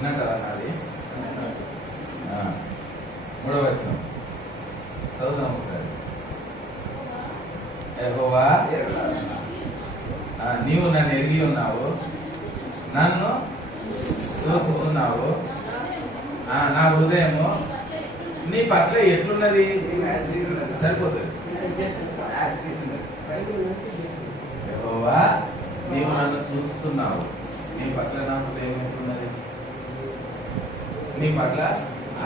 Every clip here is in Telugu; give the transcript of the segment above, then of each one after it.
విన్నాం కదా నాది. మూడవ వచనం చదువుదాం ఒకసారి. యెహోవా నీవు నన్ను ఎరిగి ఉన్నావు, నన్ను చూసుకున్నావు, నా హృదయము నీ పట్ల ఎట్లున్నది సరిపోతుంది. యెహోవా నీవు నన్ను చూస్తున్నావు, నీ పట్ల నా హృదయం ఎట్లున్నది, నీ పట్ల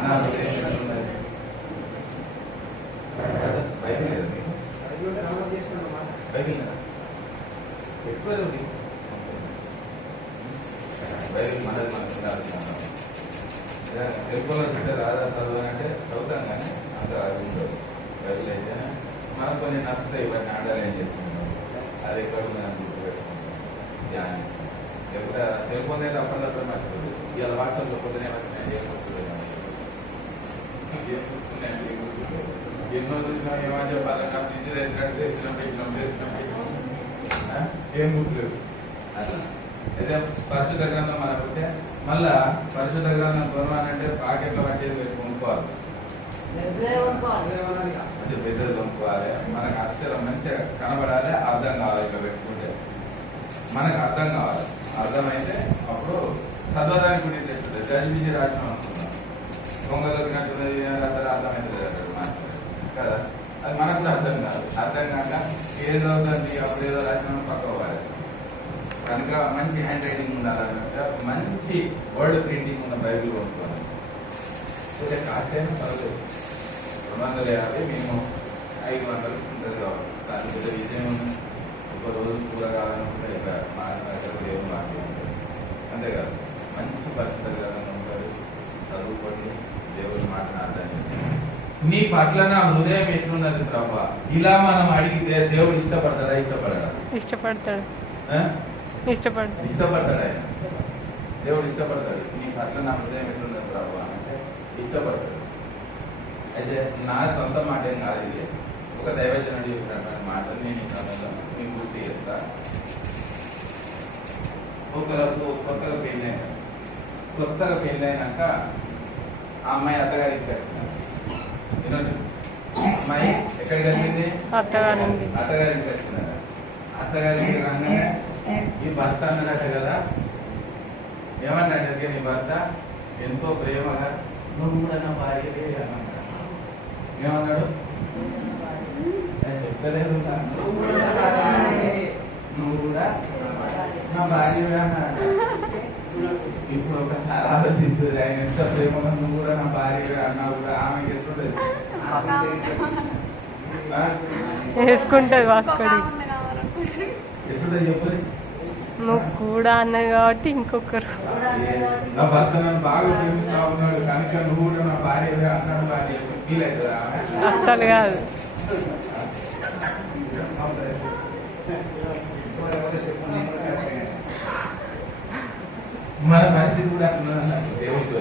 నా హృదయం ఎట్లున్నది. బైబిల్ లేదా మీకు? బైబిల్ ఎక్కువ బైబిల్ మనది మనకు ఉండాల్సిన తెలుగులో అంటే రాదా చదువు అంటే చదువుతాం కానీ అంత అది ఉండదు. బైబిల్ అయితే మనం కొన్ని నచ్చుతాయి, ఇవన్నీ అండర్లైన్ చేసుకుంటాం, అది ఎక్కడ ఉందని గుర్తుపెట్టుకుంటాం, ధ్యానిస్తాం. లేకపోతే సెల్ ఫోన్ అయితే అప్పటిదప్పుడు మర్చిపోతుంది. ఇవాళ వాట్సాప్లో పొద్దునే వచ్చినాయి ఎన్నో చూసినా ఏమని చెప్పాలన్నా ఫ్రిడ్జ్ తెచ్చినట్టు తెచ్చినాం ఏం గుర్తులేదు. అట్లా అయితే పరిశుద్ధ గ్రంథం మనకుంటే మళ్ళా పరిశుద్ధ గ్రంథం కొనాలంటే పాకెట్లో పట్టేది పెట్టి కొనుక్కోవాలి, అంటే పెద్దది కొనుక్కోవాలి. మనకు అక్షరం మంచిగా కనబడాలి, అర్థం కావాలి. ఇట్లా పెట్టుకుంటే మనకు అర్థం కావాలి. అర్థమైతే అప్పుడు చదవడానికి కూడా ఇంట్రెస్ట్ ఉంటుంది. చదివించి రాసినాం అనుకున్నాం, దొంగ దొరికినట్టున్నది అర్థమైతుంది కదా, అది మనకు కూడా అర్థం కాదు. అర్థం కాక ఏదో అవుతుంది అప్పుడు ఏదో రాసినా పక్క పోవాలి. కనుక మంచి హ్యాండ్ రైటింగ్ ఉండాలన్నట్టు మంచి వర్డ్ ప్రింటింగ్ ఉన్న బైబిల్ కొనుక్కోవాలి. అయితే కాస్ట్ అయినా పర్లేదు, 250 మినిమం 500 ఉంటుంది కావాలి. దాని పెద్ద విషయం ఉంది. ఒక రోజు కూర కావాలనుకుంటే దేవుని మాట అంతేకాదు, మంచి పరిస్థితులు కదా ఉంటుంది. చదువుకోండి, దేవుని మాట్లాడాలని. నీ పట్ల నా హృదయం ఎట్లున్నది ప్రభా, ఇలా మనం అడిగితే దేవుడు ఇష్టపడతాడా? ఇష్టపడతాడు. ఇష్టపడతాడు ఆయన, దేవుడు ఇష్టపడతాడు. నీ పట్ల నా హృదయం ఎట్లున్నది ప్రభా అంటే ఇష్టపడతాడు. అయితే నా సొంత మాట ఏం కాదు, ఇది ఒక దైవజనుడు చెప్పినటువంటి మాట. నేను ఈ సమయంలో మీకు గుర్తు చేస్తా. ఒకరికి కొత్తగా పెళ్ళైనాక ఆ అమ్మాయి అత్తగారికి వచ్చింది. అమ్మాయి ఎక్కడికి వచ్చింది? అత్తగారికి వచ్చిందట. అత్తగారికి రాగానే ఈ భర్త అన్నదట కదా, ఏమన్నాడు? నీ భర్త ఎంతో ప్రేమగా నువ్వు కూడా నా భార్యవే అన్నాడు. ఏమన్నాడు? చెప్తలేదు, నువ్వు కూడా నా భార్యవే అన్నాడు. ఇప్పుడు ఒకసారి ఆలోచించదు, ఆయన ఎంత ప్రేమగా నువ్వు కూడా నా భార్యవే అన్నావు కూడా ఆమెకి ఎట్లుంటది? వేసుకుంటది వాస్కడి. ఎట్లుంటది చెప్పది? నువ్వు కూడా అన్నది కాబట్టి ఇంకొకరు నా భర్త నన్ను బాగా ప్రేమిస్తా ఉన్నాడు కనుక నువ్వు కూడా నా భార్యవే అన్నాడు అని ఫీల్ అవుతుందా? అస్సలు కాదు. మన పరిస్థితి కూడా అట్లా దేవుడితో,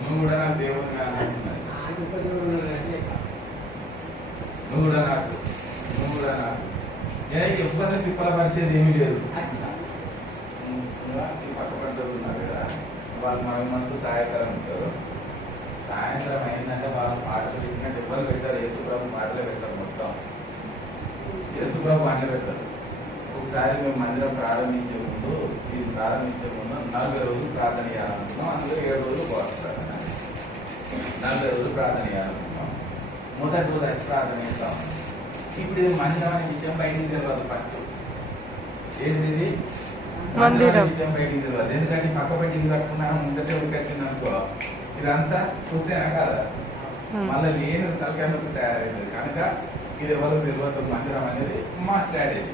నువ్వు కూడా నాకు దేవుడిని అనుకుంటున్నాను, నువ్వు కూడా నాకు ఎవ్వరిని తిప్పల పరిచేది ఏమీ లేదు. పక్క పంటలు ఉన్నారు కదా, వాళ్ళు మనకు మనకు సహాయకరం ఉంటారు. సాయంత్రం అయిందంటే వాళ్ళు పాటలు పెట్టినట్టు ఎవ్వరు పెట్టారు, యేసుప్రభు పాటలే పెట్టారు. మొత్తం యేసుప్రభు అన్నీ పెట్టారు. ఒకసారి మేము మందిరం ప్రారంభించే ముందు 40 రోజులు ప్రార్థన చేయాలనుకున్నాం. అందులో 7 రోజులు పోస్తారు. 40 రోజులు ప్రార్థన చేయాలనుకున్నాం. మొదటి రోజు వచ్చి ప్రార్థన చేస్తాం. ఇప్పుడు ఇది మందిరం అనే విషయం బయటికి తెలియదు. ఫస్ట్ ఏంటిది విషయం బయటికి తెలియదు. ఎందుకంటే పక్క బయటికి కట్టుకున్నాను ముందటే ఉడికొచ్చింది అనుకో, ఇదంతా చూస్తేనా కాదా, మళ్ళీ లేని తలకాయకు తయారైంది. కనుక ఇది ఎవరికి తెలియదు మందిరం అనేది మా స్ట్రాటజీ.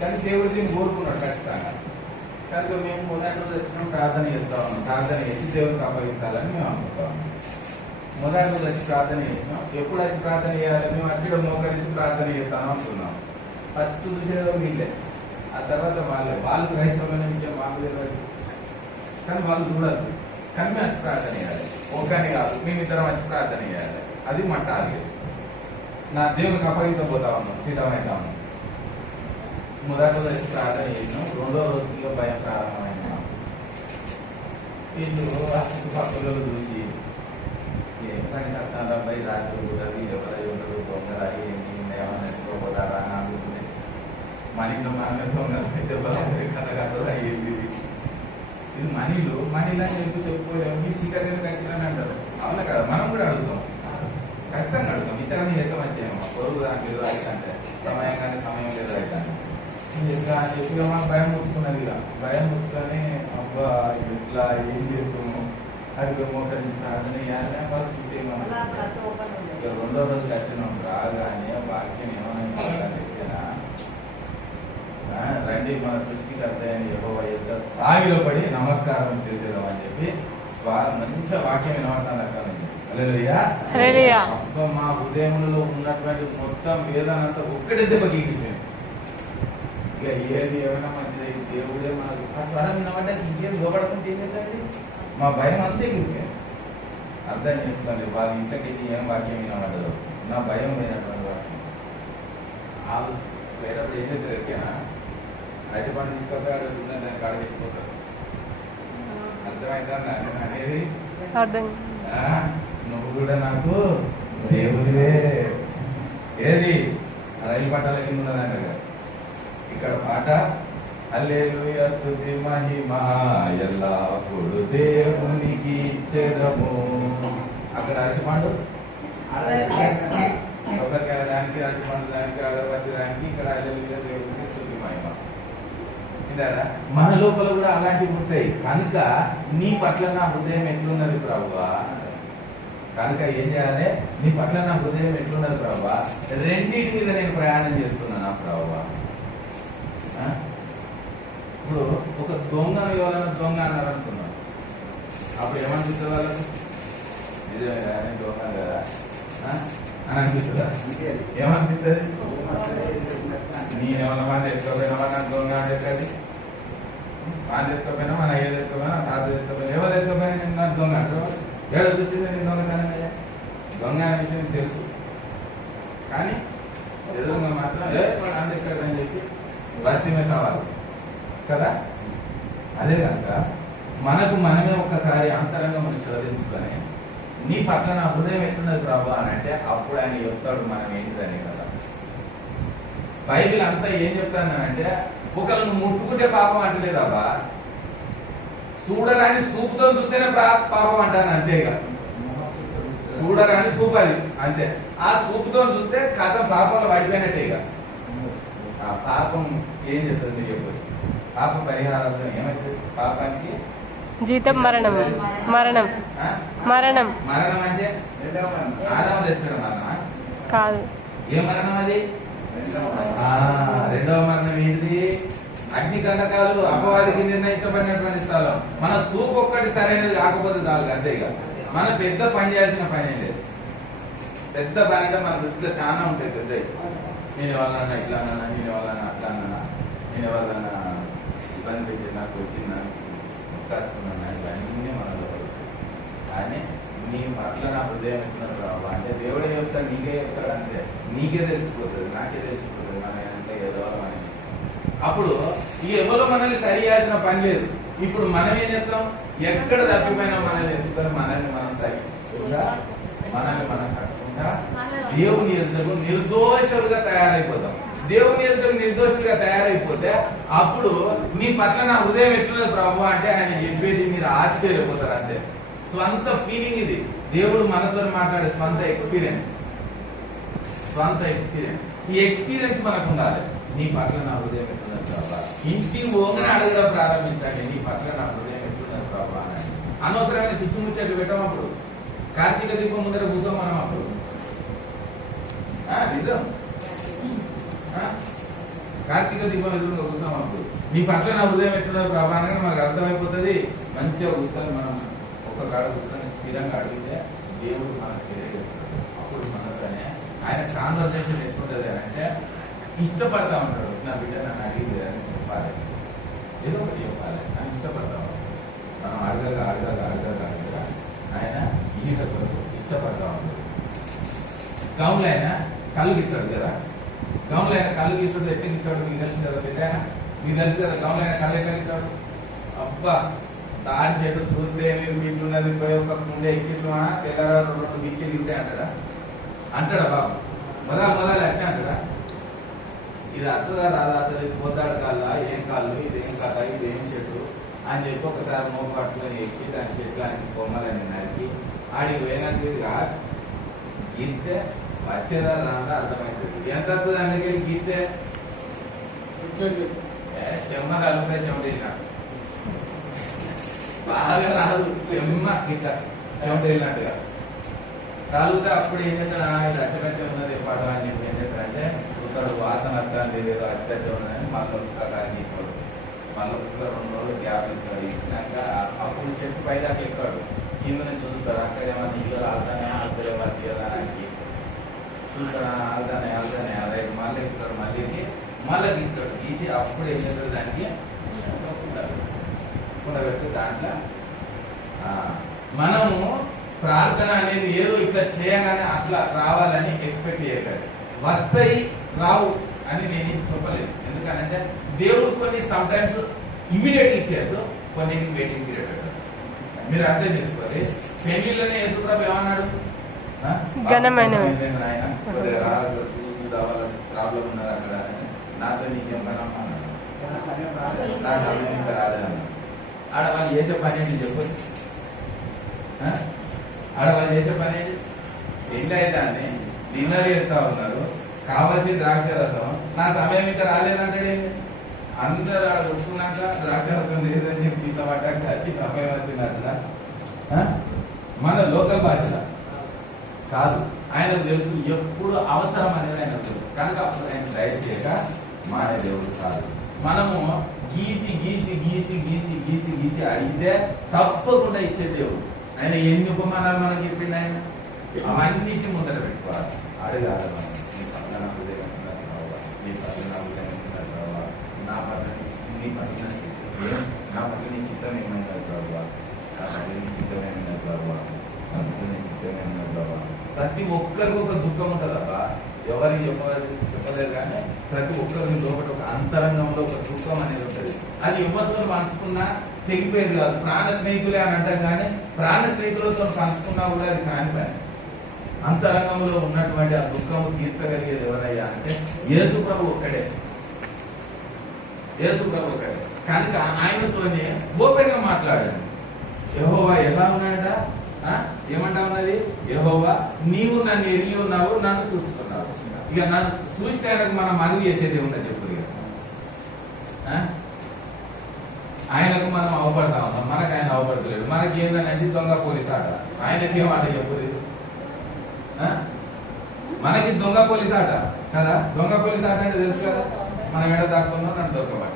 కానీ దేవుడు దీన్ని కోరుకున్నాడు ఖచ్చితంగా. కనుక మేము మొదటి రోజు వచ్చినాం, ప్రార్థన చేస్తా ఉన్నాం. ప్రార్థన చేసి దేవునికి అప్పగించాలని మేము అనుకుంటాం. మొదటి రోజు వచ్చి ప్రార్థన చేసినాం. ఎప్పుడు వచ్చి ప్రార్థన చేయాలి? మేము వచ్చి మోకరించి ప్రార్థన చేస్తాం అనుకున్నాం. ఫస్ట్ చూసేదో వీళ్ళే, ఆ తర్వాత వాళ్ళు క్రైస్తవుల విషయం మాకు తెలియదు, కానీ వాళ్ళు చూడదు. కానీ మేము వచ్చి ప్రార్థన చేయాలి. ఒకని కాదు, మేమిద్దరం వచ్చి ప్రార్థన చేయాలి. అది మా టార్గెట్. నా దేవునికి అప్పగించబోతా ఉన్నాం, సిద్ధమైతా ఉన్నాం. మొదటి రోజు వచ్చి ప్రార్థన చేసినాం. 2వ రోజులో భయం ప్రారంభమైనాం. వీళ్ళు ఆ చుట్టుపక్కల చూసి ఏం పని కట్టాలి అబ్బాయి రాత్రి కూడా వీళ్ళు ఎవరై ఉండదు దొంగరా ఏంటి ఏమైనా ఎత్తుకోపోతారా అని అనుకుంటుంది. మనీలో మనమే దొంగలు అయితే కథ కథదా ఏంటి ఇది మనీలు మనీలా చెప్పుకోలేము మీరు సీకర్లు ఖచ్చితంగా అంటారు. అవునా కదా, మనం కూడా అడుగుతాం, ఖచ్చితంగా అడుగుతాం. విచారణ ఎక్క మంచిగా పొరుగు దానికి లేదు అయితే సమయం కానీ సమయం లేదు అయితే ఇంకా అని చెప్పి మాకు భయం ముచ్చుకున్నది. ఇక భయం ముచ్చుకొని అబ్బా ఇట్లా ఏం చేస్తాము అడిగి మోటార్ ప్రార్థన చేయాలి బతుకుంటే మనం ఇక రెండో రోజు వచ్చినాం. రాగానే వాక్యం ఏమైనా చెప్పినా రండి మన సృష్టికర్త అని యెహోవా యొక్క సాగిలో పడి నమస్కారం చేసేదాం అని చెప్పి మంచిగా వాక్యం వినబడతాను అక్కడ. హల్లెలూయా. మా హృదయంలో ఉన్నటువంటి మొత్తం వేదనంతా ఒక్కటే దెబ్బ గీకిపోయింది. ఇక ఏది ఏమైనా మంచిది దేవుడే మనకు ఆ స్వరం వినబడ్డా ఇంకేం లోపడకుండా ఏం చేద్దండి, మా భయం అంతే ఇంకే అర్థం చేసుకోండి. వాళ్ళ ఇంట్లోకి వెళ్ళి ఏం వాక్యం వినబడ్డదు, నా భయం లేనటువంటి వాక్యం. వాళ్ళు వేరేప్పుడు ఏం చేస్తారు ఎక్కేనా అరటి పండు తీసుకోవాలి దాన్ని కాడ పెట్టిపోతారు. అర్థమైందా అనేది? అర్థం. నువ్వు కూడా నాకు దేవుడివే. ఏది రైలు పట్టాల కింద ఉన్నదంట. ఇక్కడ పాట హల్లెలూయా స్తుతి మహిమ ఎల్లప్పుడు దేవునికి ఇచ్చేదము. అక్కడ అరటిపండు కొబ్బరికాయ దానికి, అరటిపండు దానికి, అగరబత్తి దానికి, ఇక్కడ హల్లెలూయా దేవునికి స్తుతి మహిమ. ఇదారా మన లోపల కూడా అలాంటివి ఉంటాయి. కనుక నీ పట్ల నా హృదయం ఎట్లున్నది ప్రభువా, కనుక ఏం చేయాలి, నీ పట్ల నా హృదయం ఎట్లున్నది ప్రభువా, రెండింటి మీద నేను ప్రయాణం చేస్తున్నాను ప్రభువా. ఇప్పుడు ఒక దొంగను ఎవరైనా దొంగ అన్నారు అనుకున్నాను, అప్పుడు ఏమనిపిస్తుంది వాళ్ళకి? నిజమే కదా, నేను దొంగ కదా అని అనిపిస్తుందా? ఏమనిపిస్తుంది? నేనేమన్నా మన ఎత్తుకపోయినా నాకు దొంగ అని చెప్పేది, మన ఎత్తుకపోయినా మన అయ్యేది ఎత్తుకపోయినా తాత ఎత్తుకపోయినా ఎవరు ఎత్తుకపోయినా నేను నాకు దొంగ అంటారు. ఏడో చూసింది నేను దొంగతనమయ్యా, దొంగ అనే విషయం తెలుసు. కానీ ఎదురుగా మాత్రం అందెక్కడని చెప్పి బస్సీమే కావాలి కదా. అదే కనుక మనకు మనమే ఒక్కసారి అంతరంగం శోధించుకొని నీ పట్ల నా హృదయం ఎట్లున్నది ప్రభు అని అంటే అప్పుడు ఆయన చెప్తాడు మనం ఏంటిదని కదా. బైబిల్ అంతా ఏం చెప్తానంటే ఒకరిని ముట్టుకుంటే పాపం అంటలేదబ్బా, చూడరాని చూపుతో చూస్తేనే పాపం అంటాను అంతే. ఇక చూడరాని చూపు అది అంతే, ఆ చూపుతో చూస్తే కథ పాపంలో పడిపోయినట్టే. ఇక ఆ పాపం ఏం చెప్తుంది చెప్పు, పాప పరిహారంలో ఏమైతుంది? పాపానికి జీతం మరణం. మరణం మరణం మరణం అంటే ఆదాము తెచ్చిన మరణమా కాదు. ఏ మరణం అది? రెండవ మరణం ఏంటిది? అగ్ని గంధకాలు అపవాదికి నిర్ణయించబడినటువంటి స్థలం. మన చూపు ఒక్కటి సరైనది కాకపోతే చాలు అంతే. ఇక మనం పెద్ద పని చేయాల్సిన పని లేదు. పెద్ద పని అంటే మన దృష్టిలో చాలా ఉంటాయి పెద్ద. నేను ఎవరన్నా ఇట్లా అన్నా, నేను ఎవరన్నా అట్లా అన్నా, నేను ఎవరన్నా ఇబ్బంది పెట్టి నాకు వచ్చిందా ముక్కాసుకున్నా, ఇవన్నీ మనలో పడుతుంది. కానీ నీ పట్ల నా హృదయం ఎత్తున్నారు రావు అంటే దేవుడే చెప్తాడు, నీకే చెప్తాడు అంతే. నీకే తెలిసిపోతుంది, నాకే తెలిసిపోతుంది మన అంటే ఏదో మనం. అప్పుడు ఈ ఎవరో మనల్ని సరి చేయాల్సిన పని లేదు. ఇప్పుడు మనం ఏం చేస్తాం, ఎక్కడ తప్పిపోయినా మనల్ని ఎత్తుకొని మనల్ని మనం సరి మనల్ని మనం కట్టుకుంటా దేవుని ఎదుటకు నిర్దోషులుగా తయారైపోతాం. దేవుని ఎదుటకు నిర్దోషులుగా తయారైపోతే అప్పుడు నీ పట్ల నా హృదయం ఎట్లున్నది ప్రభు అంటే ఆయన చెప్పేది మీరు ఆశ్చర్యపోతారు అంతే. స్వంత ఫీలింగ్ ఇది, దేవుడు మనతో మాట్లాడే స్వంత ఎక్స్పీరియన్స్. ఈ ఎక్స్పీరియన్స్ మనకు ఉండాలి. నీ పట్ల నా హృదయం ఎట్లున్నది ప్రభా, ఇంటికి ఓంగనే అడగడం ప్రారంభించండి. నీ పట్ల నా హృదయం ఎట్లున్నది ప్రభా అని. అనవసరమైన పిచ్చి ముచ్చట్లు పెట్టాం. అప్పుడు కార్తీక దీపం ముందర కూర్చోం మనం. అప్పుడు నిజం, కార్తీక దీపం ఎదురుగా కూర్చోం. అప్పుడు నీ పట్ల నా హృదయం ఎట్లున్నది ప్రభా అనగానే మనకు అర్థమైపోతుంది. మంచిగా కూర్చొని మనం ఒక కాడ కూర్చొని స్థిరంగా అడిగితే దేవుడు మనకు తెలియజేస్తాడు. అప్పుడు మనతోనే ఆయన కాన్వర్సేషన్ ఎట్లుంటది అంటే ఇష్టపడతా ఉంటాడు. నా బిడ్డ నన్ను అడిగింది అని చెప్పాలి, ఏదో ఒకటి చెప్పాలి అని ఇష్టపడతా ఉంటాడు. మనం అడగగా ఆయన ఈట కొరకు ఇష్టపడతా ఉంటాడు. గౌన్లో అయినా కళ్ళు గీస్తాడు కదా, గౌన్లో అయినా కళ్ళు గీస్తుంటే ఎట్లా గీస్తాడు మీకు తెలుసు కదా. పెద్ద మీకు తెలుసు కదా గౌన్లో అయినా కళ్ళు ఎట్లా గీస్తాడు. అబ్బా తాడి చెట్టు సూర్యుడేమి వీటిలున్నది పోయి ఒక కుండే ఎక్కిద్దామా తెల్లగా 2 విక్కిలు ఇద్దే అంటాడా బాబు మొదలు అట్టే అంటాడా ఇది అత్తదా రాదా అసలు ఇది పోతాడు కాళ్ళ ఏం కాళ్ళు ఇదేం కథ ఇదేం చెట్టు అని చెప్పి ఒకసారి మోపు పట్టుకొని ఎక్కి దాని చెట్లని కొమ్మలని నరికి ఆడికి పోయినాక ఇది కాదు గీస్తే వచ్చేదా రాదా అర్థమైపోయింది ఎంత వస్తుంది అందుకే గీస్తే చెమ్మ కలుపుతాయి చెమట వెళ్ళినట్టు బాగా రాదు చెమ్మ గిట్ట చెమట వెళ్ళినట్టుగా కాలుతే అప్పుడు ఏం చేస్తాడు ఇది అట్టబెట్టే ఉన్నది పడ అని చెప్పి ఏం చేస్తాడంటే చూస్తాడు వాసన అర్థం లేదు అట్టబెట్టే ఉన్నదని మళ్ళీ ఒక్కసారి నీకోడు మళ్ళీ 2 రోజులు గ్యాప్ ఇస్తాడు ఇచ్చినాక అప్పుడు చెట్టు పైదాకా ఎక్కాడు ఈమెను చూస్తాడు అక్కడ ఏమన్నా ఇల్లు ఆల్తానే ఆల్తలే వాళ్ళు తీయడానికి చూస్తాడు ఆల్తానే రైట్ మళ్ళీ ఎక్కుతాడు మళ్ళీ గీస్తాడు గీసి అప్పుడు ఏం చేస్తాడు దానికి పెడితే దాంట్లో మనము ప్రార్థన అనేది ఏదో ఇట్లా చేయగానే అట్లా రావాలని ఎక్స్పెక్ట్ చేయగలరు వస్తాయి రావు అని నేను చెప్పలేదు ఎందుకనంటే దేవుడు కొన్ని సమ్ టైమ్స్ ఇమ్మీడియట్ ఇచ్చేయచ్చు కొన్నింటికి వెయిటింగ్ పీరియడ్ పెట్టచ్చు మీరు అర్థం చేసుకోవాలి పెళ్లిలోనే యేసుప్రభు ఏమన్నాడు ప్రాబ్లం ఉన్నారు అక్కడ నాతో నీకేం పని అన్నాడు నా సమయం ఇంకా రాలేదన్నాడు ఆడ వాళ్ళు చేసే పని ఏంటి చెప్పు ఆడ వాళ్ళు చేసే పని ఏంటి పెళ్ళి అయితే డిన్నర్ చేస్తా ఉన్నారు కావాల్సిన ద్రాక్ష రసం నా సమయం ఇంకా రాలేదంటాడేంటి అందరు ఆడ కొట్టుకున్నాక ద్రాక్ష రసం లేదని చెప్పి ఇట్లా పడ్డాక వచ్చి సమయం వచ్చినట్లా మన లోకల్ భాషలో కాదు ఆయనకు తెలుసు ఎప్పుడు అవసరం అనేది ఆయనకు తెలుసు కనుక అప్పుడు ఆయన దయచేయక మానే దేవుడు కాదు మనము గీసి గీసి గీసి గీసి గీసి గీసి అడిగితే తప్పకుండా ఇచ్చే దేవుడు ఆయన ఎన్ని ఉపమానాలు మనకి చెప్పిండు ఆయన అవన్నిటి ముందర పెట్టుకోవాలి అడగాలి మనం నీ పట్ల నా హృదయం నీ పట్ల నా హృదయం నా పట్ల నీ పట్ల నా పట్ల నీ చిత్తం ఏమైనా ప్రభావ నా పట్ల నీ చిత్తం ఏమైనా ప్రభావ నా పట్ల నీ చిత్తం ఏమైనా ప్రభావ ప్రతి ఒక్కరికి ఒక దుఃఖం ఉంటుందబ్బా ఎవరికి చెప్పలేదు కానీ ప్రతి ఒక్కరికి లోపల ఒక అంతరంగంలో ఒక దుఃఖం అనేది ఉంటుంది అది ఎవరితో పంచుకున్నా తెగిపోయేది కాదు ప్రాణ స్నేహితులే అని అంటాం కానీ ప్రాణ స్నేహితులతో పంచుకున్నా కూడా అది కాని పని అంతరంగంలో ఉన్నటువంటి ఆ దుఃఖం తీర్చగలిగేది ఎవరయ్యా అంటే యేసు ప్రభు ఒక్కడే యేసు ప్రభు ఒక్కడే కనుక ఆయనతోనే ఓపెన్ గా మాట్లాడండి యెహోవా ఎలా ఉన్నాడ ఏమంటా ఉన్నది యెహోవా నీవు నన్ను ఎరిగి ఉన్నావు నన్ను చూస్తున్నావు ఇక నన్ను చూస్తే ఆయనకు మనం మనవి చేసేది ఉన్నది చెప్పు ఆయనకు మనం అవపడతా ఉన్నాం మనకు ఆయన అవపడతలేడు మనకి ఏంటంటే దొంగ పోలీస్ ఆట ఆయనకి ఏమాట చెప్పలేదు మనకి దొంగ పోలీస్ ఆట కదా దొంగ పోలీస్ ఆట అంటే తెలుసు కదా మనం ఎడ దాక్కున్నాం నన్ను దొంగమాట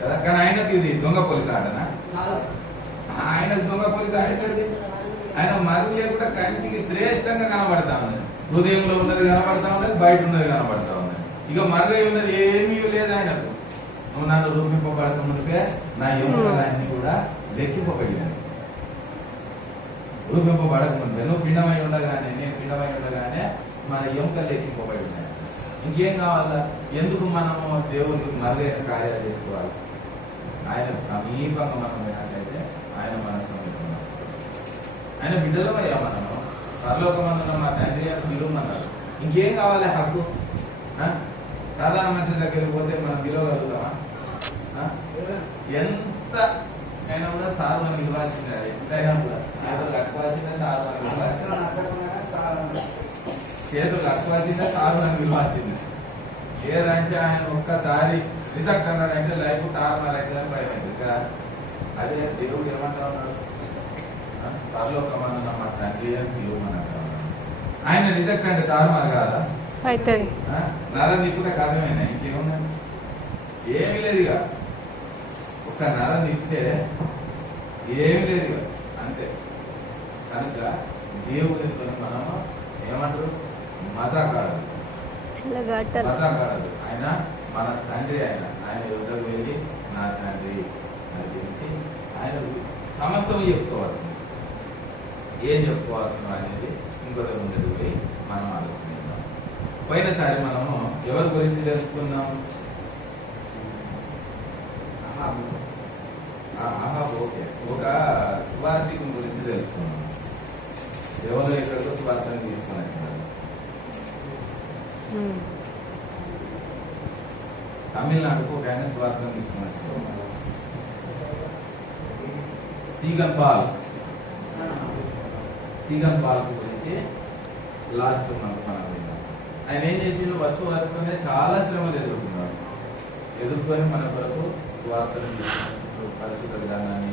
కదా కానీ ఆయనకి ఇది దొంగ పోలీస్ ఆటనా ఆయనకు దొంగ పోలీస్ ఆట ఎక్కడిది ఆయన మరుగు లేకుండా కంటికి శ్రేష్టంగా కనబడతా ఉన్నది హృదయంలో ఉన్నది కనబడతా ఉన్నది బయట ఉన్నది కనబడతా ఉన్నది ఇక మరుగై ఉన్నది ఏమీ లేదు ఆయనకు నువ్వు నన్ను రూపింపబడక ముందుకే నా ఎముకలన్నీ కూడా లెక్కింపబడినాయి రూపింపబడక ముందే నువ్వు పిండమై ఉండగానే నేను పిండమై ఉండగానే మన ఎముకలు లెక్కింపబడి ఉన్నాయి ఇంకేం కావాలా ఎందుకు మనము దేవునికి మరుగైన కార్యాలు చేసుకోవాలి ఆయన సమీపంగా మనం వినాలైతే ఆయన మన సమీపంగా ఆయన బిడ్డలమయ్యా మనము పరలోకమందున మా తండ్రి అని విలువమన్నారు ఇంకేం కావాలి హక్కు ప్రధానమంత్రి దగ్గరికి పోతే మనం విలువగలుగుతామా ఎంత అయినా కూడా సార్ మనం విలువాల్సిందే ఎంతైనా కూడా చేతులు కట్టుకోవాల్సిందే సార్ మనం చేతులు కట్టుకోవాల్సిందే సార్ మనం విలువాల్సిందే లేదంటే ఆయన ఒక్కసారి రిజెక్ట్ అన్నాడంటే లైఫ్ తారుమారు అవుతుందని భయం అవుతుంది కదా అదే దేవుడు ఏమంటా ఉన్నాడు పరలోకమందున మా తండ్రి అని పిలువమనంటా ఉన్నాడు ఆయన రిజెక్ట్ అంటే తారుమారు కాదా నర నిప్పుతే కాదమేనా ఇంకేమున్నా ఏమి లేదు ఇక ఒక్క నర నిప్పితే ఏమి లేదు ఇక అంతే కనుక దేవునితో మనము ఏమంటారు మజాకాడదు మజాకాడదు ఆయన మన తండ్రి ఆయన యుద్ధకు వెళ్ళి నా తండ్రి అని తెలిసి ఆయన సమస్తం చెప్పుకోవాల్సింది ఏం చెప్పుకోవాల్సిన అనేది ఇంకొక ముందుకు పోయి మనం ఆలోచన పోయినసారి మనము ఎవరి గురించి తెలుసుకున్నాం ఓకే. ఒక సువార్థికుని గురించి తెలుసుకున్నాం. ఎవరో ఎక్కడికో సువార్తను తీసుకొని వచ్చినారు. తమిళనాడుకు ఒక ఆయన సువార్తను తీసుకొని వచ్చారు. సీగన్ పాల్ గురించి లాస్ట్ మనం ఆయన ఏం చేసిండు? వస్తువునే చాలా శ్రమలు ఎదుర్కొని మన కొరకు సువార్తను పరిశుద్ధ విధానాన్ని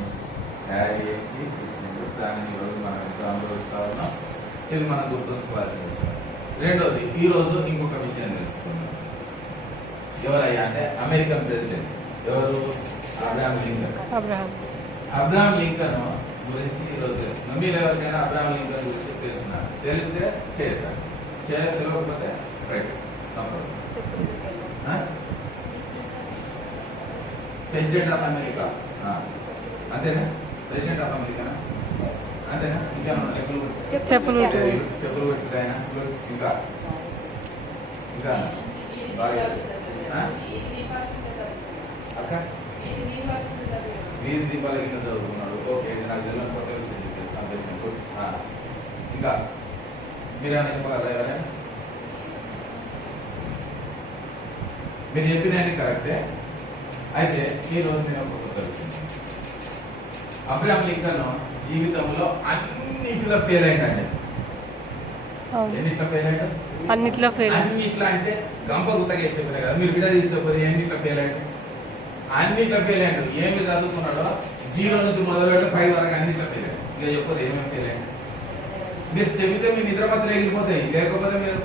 తయారు చేసి ఇచ్చిండు. దానిని ఈరోజు మనం ఎంతో అనుభవిస్తా ఉన్నాం. ఇది మనం గుర్తుంచుకోవాల్సిన విషయం. రెండోది, ఈ రోజు ఇంకొక విషయం తెలుసుకున్నాం. ఎవరయ్యా అంటే అమెరికన్ ప్రెసిడెంట్. ఎవరు? Abraham Lincoln. అబ్రహాం లింకన్ గురించి ఈరోజు తెలుసు. మీరు ఎవరికైనా అబ్రహాం లింకన్ గురించి తెలిస్తే చేస్తారు, తెలియకపోతే రైట్. ప్రెసిడెంట్ ఆఫ్ అమెరికా అంతేనా? ప్రెసిడెంట్ ఆఫ్ అమెరికా అంతేనా? ఇంకా చెప్పులు పెట్టుకుంటాయన. ఇంకా ఇంకా బాగా అక్క వీధి దీపాల కింద చదువుకున్నాడు. ఓకే, ఇది నాకు తెలియకపోతే సంతోషం. ఇంకా మీరేమైనా చెప్పగలరా? ఎవరైనా? మీరు చెప్పినది కరెక్టే. అయితే ఈ రోజు నేను ఒక కొత్త విషయం, అబ్రహాం లింకన్ జీవితంలో అన్నిట్లో ఫెయిల్ అయిందండి. ఎన్నిట్లో ఫెయిల్ అయ్యాడు? అన్నిట్లో అంటే గంప గుత్తగా చెప్పినా కదా, మీరు బిడ్డ తీసుకోకపోతే ఎన్నిట్లో ఫెయిల్ అయ్యాడు? అన్నిట్లో ఫెయిల్ అయ్యాడు. ఏమి చదువుకున్నాడో 0 నుంచి మొదలుపెట్టి 5 వరకు అన్నిట్లో ఫెయిల్ అయ్యాడు. ఇక చెప్పదు ఏమేమి ఫెయిల్ అయ్యాడు. మీరు చెబితే మీ నిద్రపత్ర ఎగిరిపోతాయి, లేకపోతే మీరు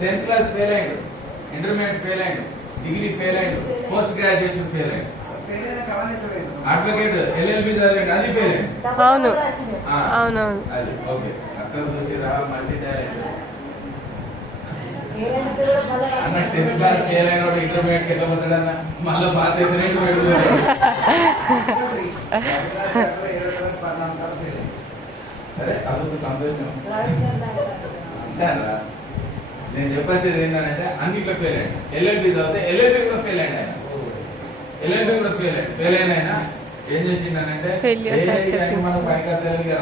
టెన్త్ క్లాస్ ఫెయిల్ అయ్యాడు, ఇంటర్మీడియట్ ఫెయిల్ అయ్యాడు, డిగ్రీ ఫెయిల్ అయ్యాడు, పోస్ట్ గ్రాడ్యుయేషన్ ఫెయిల్ అయ్యాడు, అడ్వకేట్ LLB చదివాడు, అది ఫెయిల్ అయ్యాడు. అవునవును. అది ఓకే. అక్కడ చూసిరా మల్టీ టాలెంట్ అన్న. 10th క్లాస్ ఫెయిల్ అయిన వాడు ఇంటర్మీడియట్ ఎట్లా పోతాడన్న? మళ్ళీ పాస్ అయితేనే సరే, అదొక సంతోషం. అంతేనా? నేను చెప్పొచ్చేది ఏంటంటే అన్నిట్లో ఫెయిల్ అయ్యాడు. LLB చదివితే LLB కూడా ఫెయిల్ అయ్యాడు. ఆయన LLB కూడా ఫెయిల్ అయిన ఆయన ఏం చేసిండనంటే మనం పైకి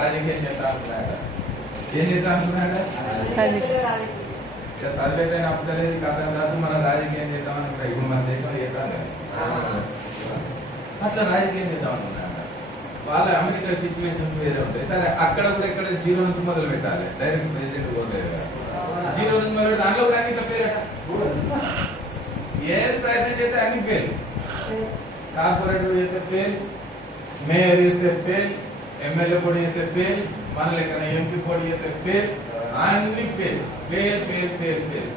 రాజకీయం చేస్తా అనుకున్నాడ. ఏం చేస్తా అనుకున్నాడ? చదివేట అప్పుడలేదు కథ కాదు, మనం రాజకీయం చేద్దామని ఇప్పుడు మన దేశంలో చేద్దాం కదా, అట్లా రాజకీయం చేద్దాం అనుకున్నాడు. వాళ్ళ అమెరికా సిచ్యువేషన్స్ వేరే ఉంటాయి. సరే, అక్కడ కూడా ఇక్కడ 0 నుంచి మొదలు పెట్టాలి. డైరెక్ట్ ప్రెసిడెంట్ పోలేదు కదా, 0 నుంచి మొదలు దాంట్లో కూడా అన్ని ఇట్లా ఫెయిల్ అట. ఏది ప్రయత్నం చేస్తే అన్ని ఫెయిల్. కార్పొరేటర్ చేస్తే ఫెయిల్, మేయర్ చేస్తే ఫెయిల్, ఎమ్మెల్యే పోటీ చేస్తే ఫెయిల్, మన లెక్కన ఎంపీ పోటీ చేస్తే ఫెయిల్, అన్ని fail fail fail fail fail.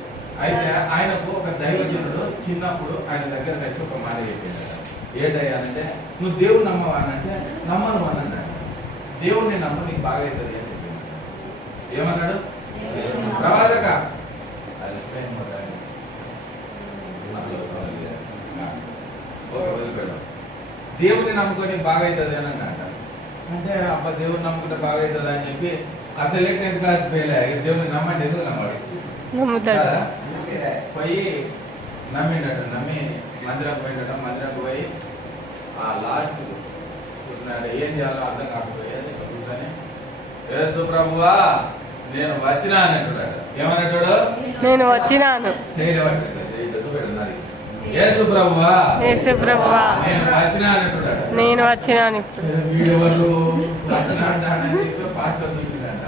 అయితే ఆయనకు ఒక దైవజనుడు చిన్నప్పుడు ఆయన దగ్గరకు వచ్చి ఒక మాట చెప్పింది. ఏంటంటే, నువ్వు దేవుడు నమ్మవా అంటే, నమ్మను అని అన్నాడు. దేవుడిని నమ్మ, నీకు బాగా అవుతుంది అని చెప్పింది. ఏమన్నాడు? ప్రవాదక వదిలిపెట్టాం. దేవుడిని నమ్ముకొని బాగా అవుతుంది అని అన్నాడు. అంటే అబ్బా దేవుడిని నమ్ముకుంటే బాగా అవుతుంది అని చెప్పి అసలు 10th క్లాస్ ఫెయిల్ అయ్యి దేవుడిని నమ్మండి, ఎందుకు నమ్మాడు? పోయి నమ్మిండట. నమ్మి మందిరం పోయిండట. మందిరంకి పోయి ఆ లాస్ట్ కూర్చున్నాడు. ఏం చేయాలో అర్థం కాకపోయేది. కూర్చొని యేసు ప్రభువా నేను వచ్చినా అని అంటున్నాడు. ఏమన్నట్టాడు? నేను వచ్చినాను. యేసు ప్రభువా నేను వచ్చినా అని అంటున్నాడు. నేను వచ్చినాను. వీడెవరు వచ్చినా అంటాడని చెప్పి పాస్టర్ చూసిందంట.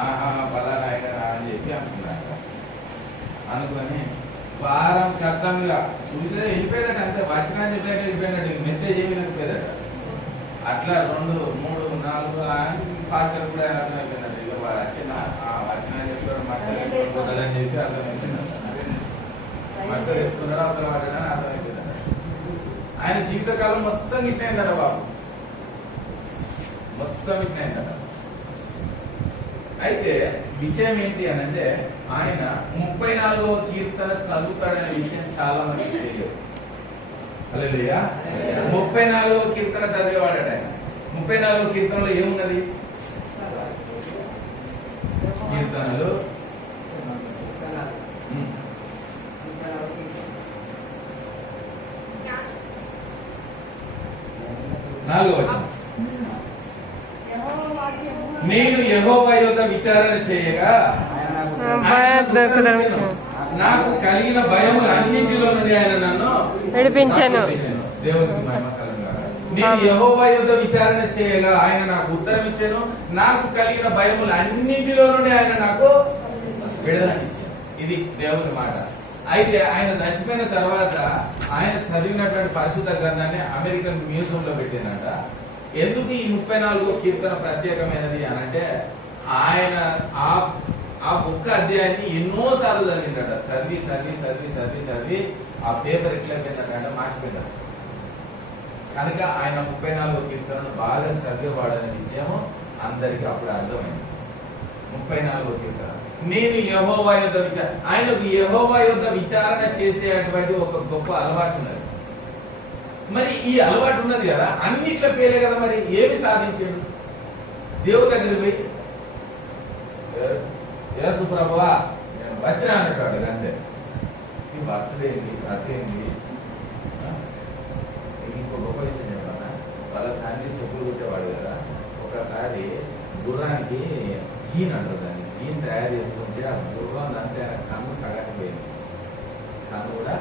ఆహా బలానా అని చెప్పి అనుకున్నాడు. అనుకొని వారం కర్తంగా చూసినా వెళ్ళిపోయాడట. అంతే వచ్చినా అని చెప్పాక వెళ్ళిపోయినట్టు, మెసేజ్ ఏమి వెళ్ళిపోయాడట. అట్లా 2, 3, 4 పాస్టర్ కూడా అర్థమైపోయిందంట. ఇక వచ్చిన చెప్పాడు మట్టని చెప్పి అర్థమైపోయిందంట. మట్ట వేసుకున్నాడు, అర్థం ఆడాడని అర్థమైపోయిందంట. ఆయన జీవితకాలం మొత్తం ఇట్లయిందట బాబు, మొత్తం ఇట్లయిందట. అయితే విషయం ఏంటి అని అంటే, ఆయన 34వ కీర్తన చదువుతాడనే విషయం చాలా మందికి తెలియదు. హల్లెలూయా. 34వ కీర్తన చదివేవాడట ఆయన. 34వ కీర్తనలో ఏమున్నది? కీర్తనలు 4వ వచనం. నేను యెహోవా యొద్ద విచారణ చేయగా నాకు కలిగిన భయములు అన్నింటిలో నుండి ఆయన నన్ను నడిపించాను. దేవునికి మహిమ కలుగుగాక. నేను యెహోవా యొద్ద విచారణ చేయగా ఆయన నాకు ఉత్తరం ఇచ్చాను. నాకు కలిగిన భయములు అన్నింటిలో నుండి ఆయన నాకు విడుదలనిచ్చాను. ఇది దేవుని మాట. అయితే ఆయన చనిపోయిన తర్వాత ఆయన చదివినటువంటి పరిశుద్ధ గ్రంథాన్ని అమెరికన్ మ్యూజియం లో పెట్టినట. ఎందుకు ఈ 34వ కీర్తన ప్రత్యేకమైనది అని అంటే ఆయన ఆ ఒక్క అధ్యాయాన్ని ఎన్నో సార్లు చదివిందట. చదివి చదివి చదివి చదివి చదివి ఆ పేపర్ ఎట్లయిపోయిందట మార్చిపోయిందట. కనుక ఆయన 34వ కీర్తనను బాగా చదివేవాడనే విషయం అందరికీ అప్పుడు అర్థమైంది. 34వ కీర్తన నేను యెహోవా యొద్ద ఆయనకు యెహోవా యొద్ద విచారణ చేసేటువంటి ఒక గొప్ప అలవాటు ఉన్నది. మరి ఈ అలవాటు ఉన్నది కదా, అన్నిట్లో పేరే కదా, మరి ఏమి సాధించాడు? దేవుడి దగ్గర పోయి యేసు ప్రభువా నేను వచ్చినా అంటాడు అంతే. ఈ బర్త్డే ఏంది, బర్త్డే ఏంది. ఇంకో గొప్ప విషయం ఏమన్నా, వాళ్ళ తండ్రి చెప్పులు కుట్టేవాడు కదా. ఒకసారి గుర్రానికి జీన్ అంటారు, దాన్ని జీన్ తయారు చేసుకుంటే ఆ గుర్రం అంటే ఆయన కన్ను సగటిపోయింది. కన్ను కూడా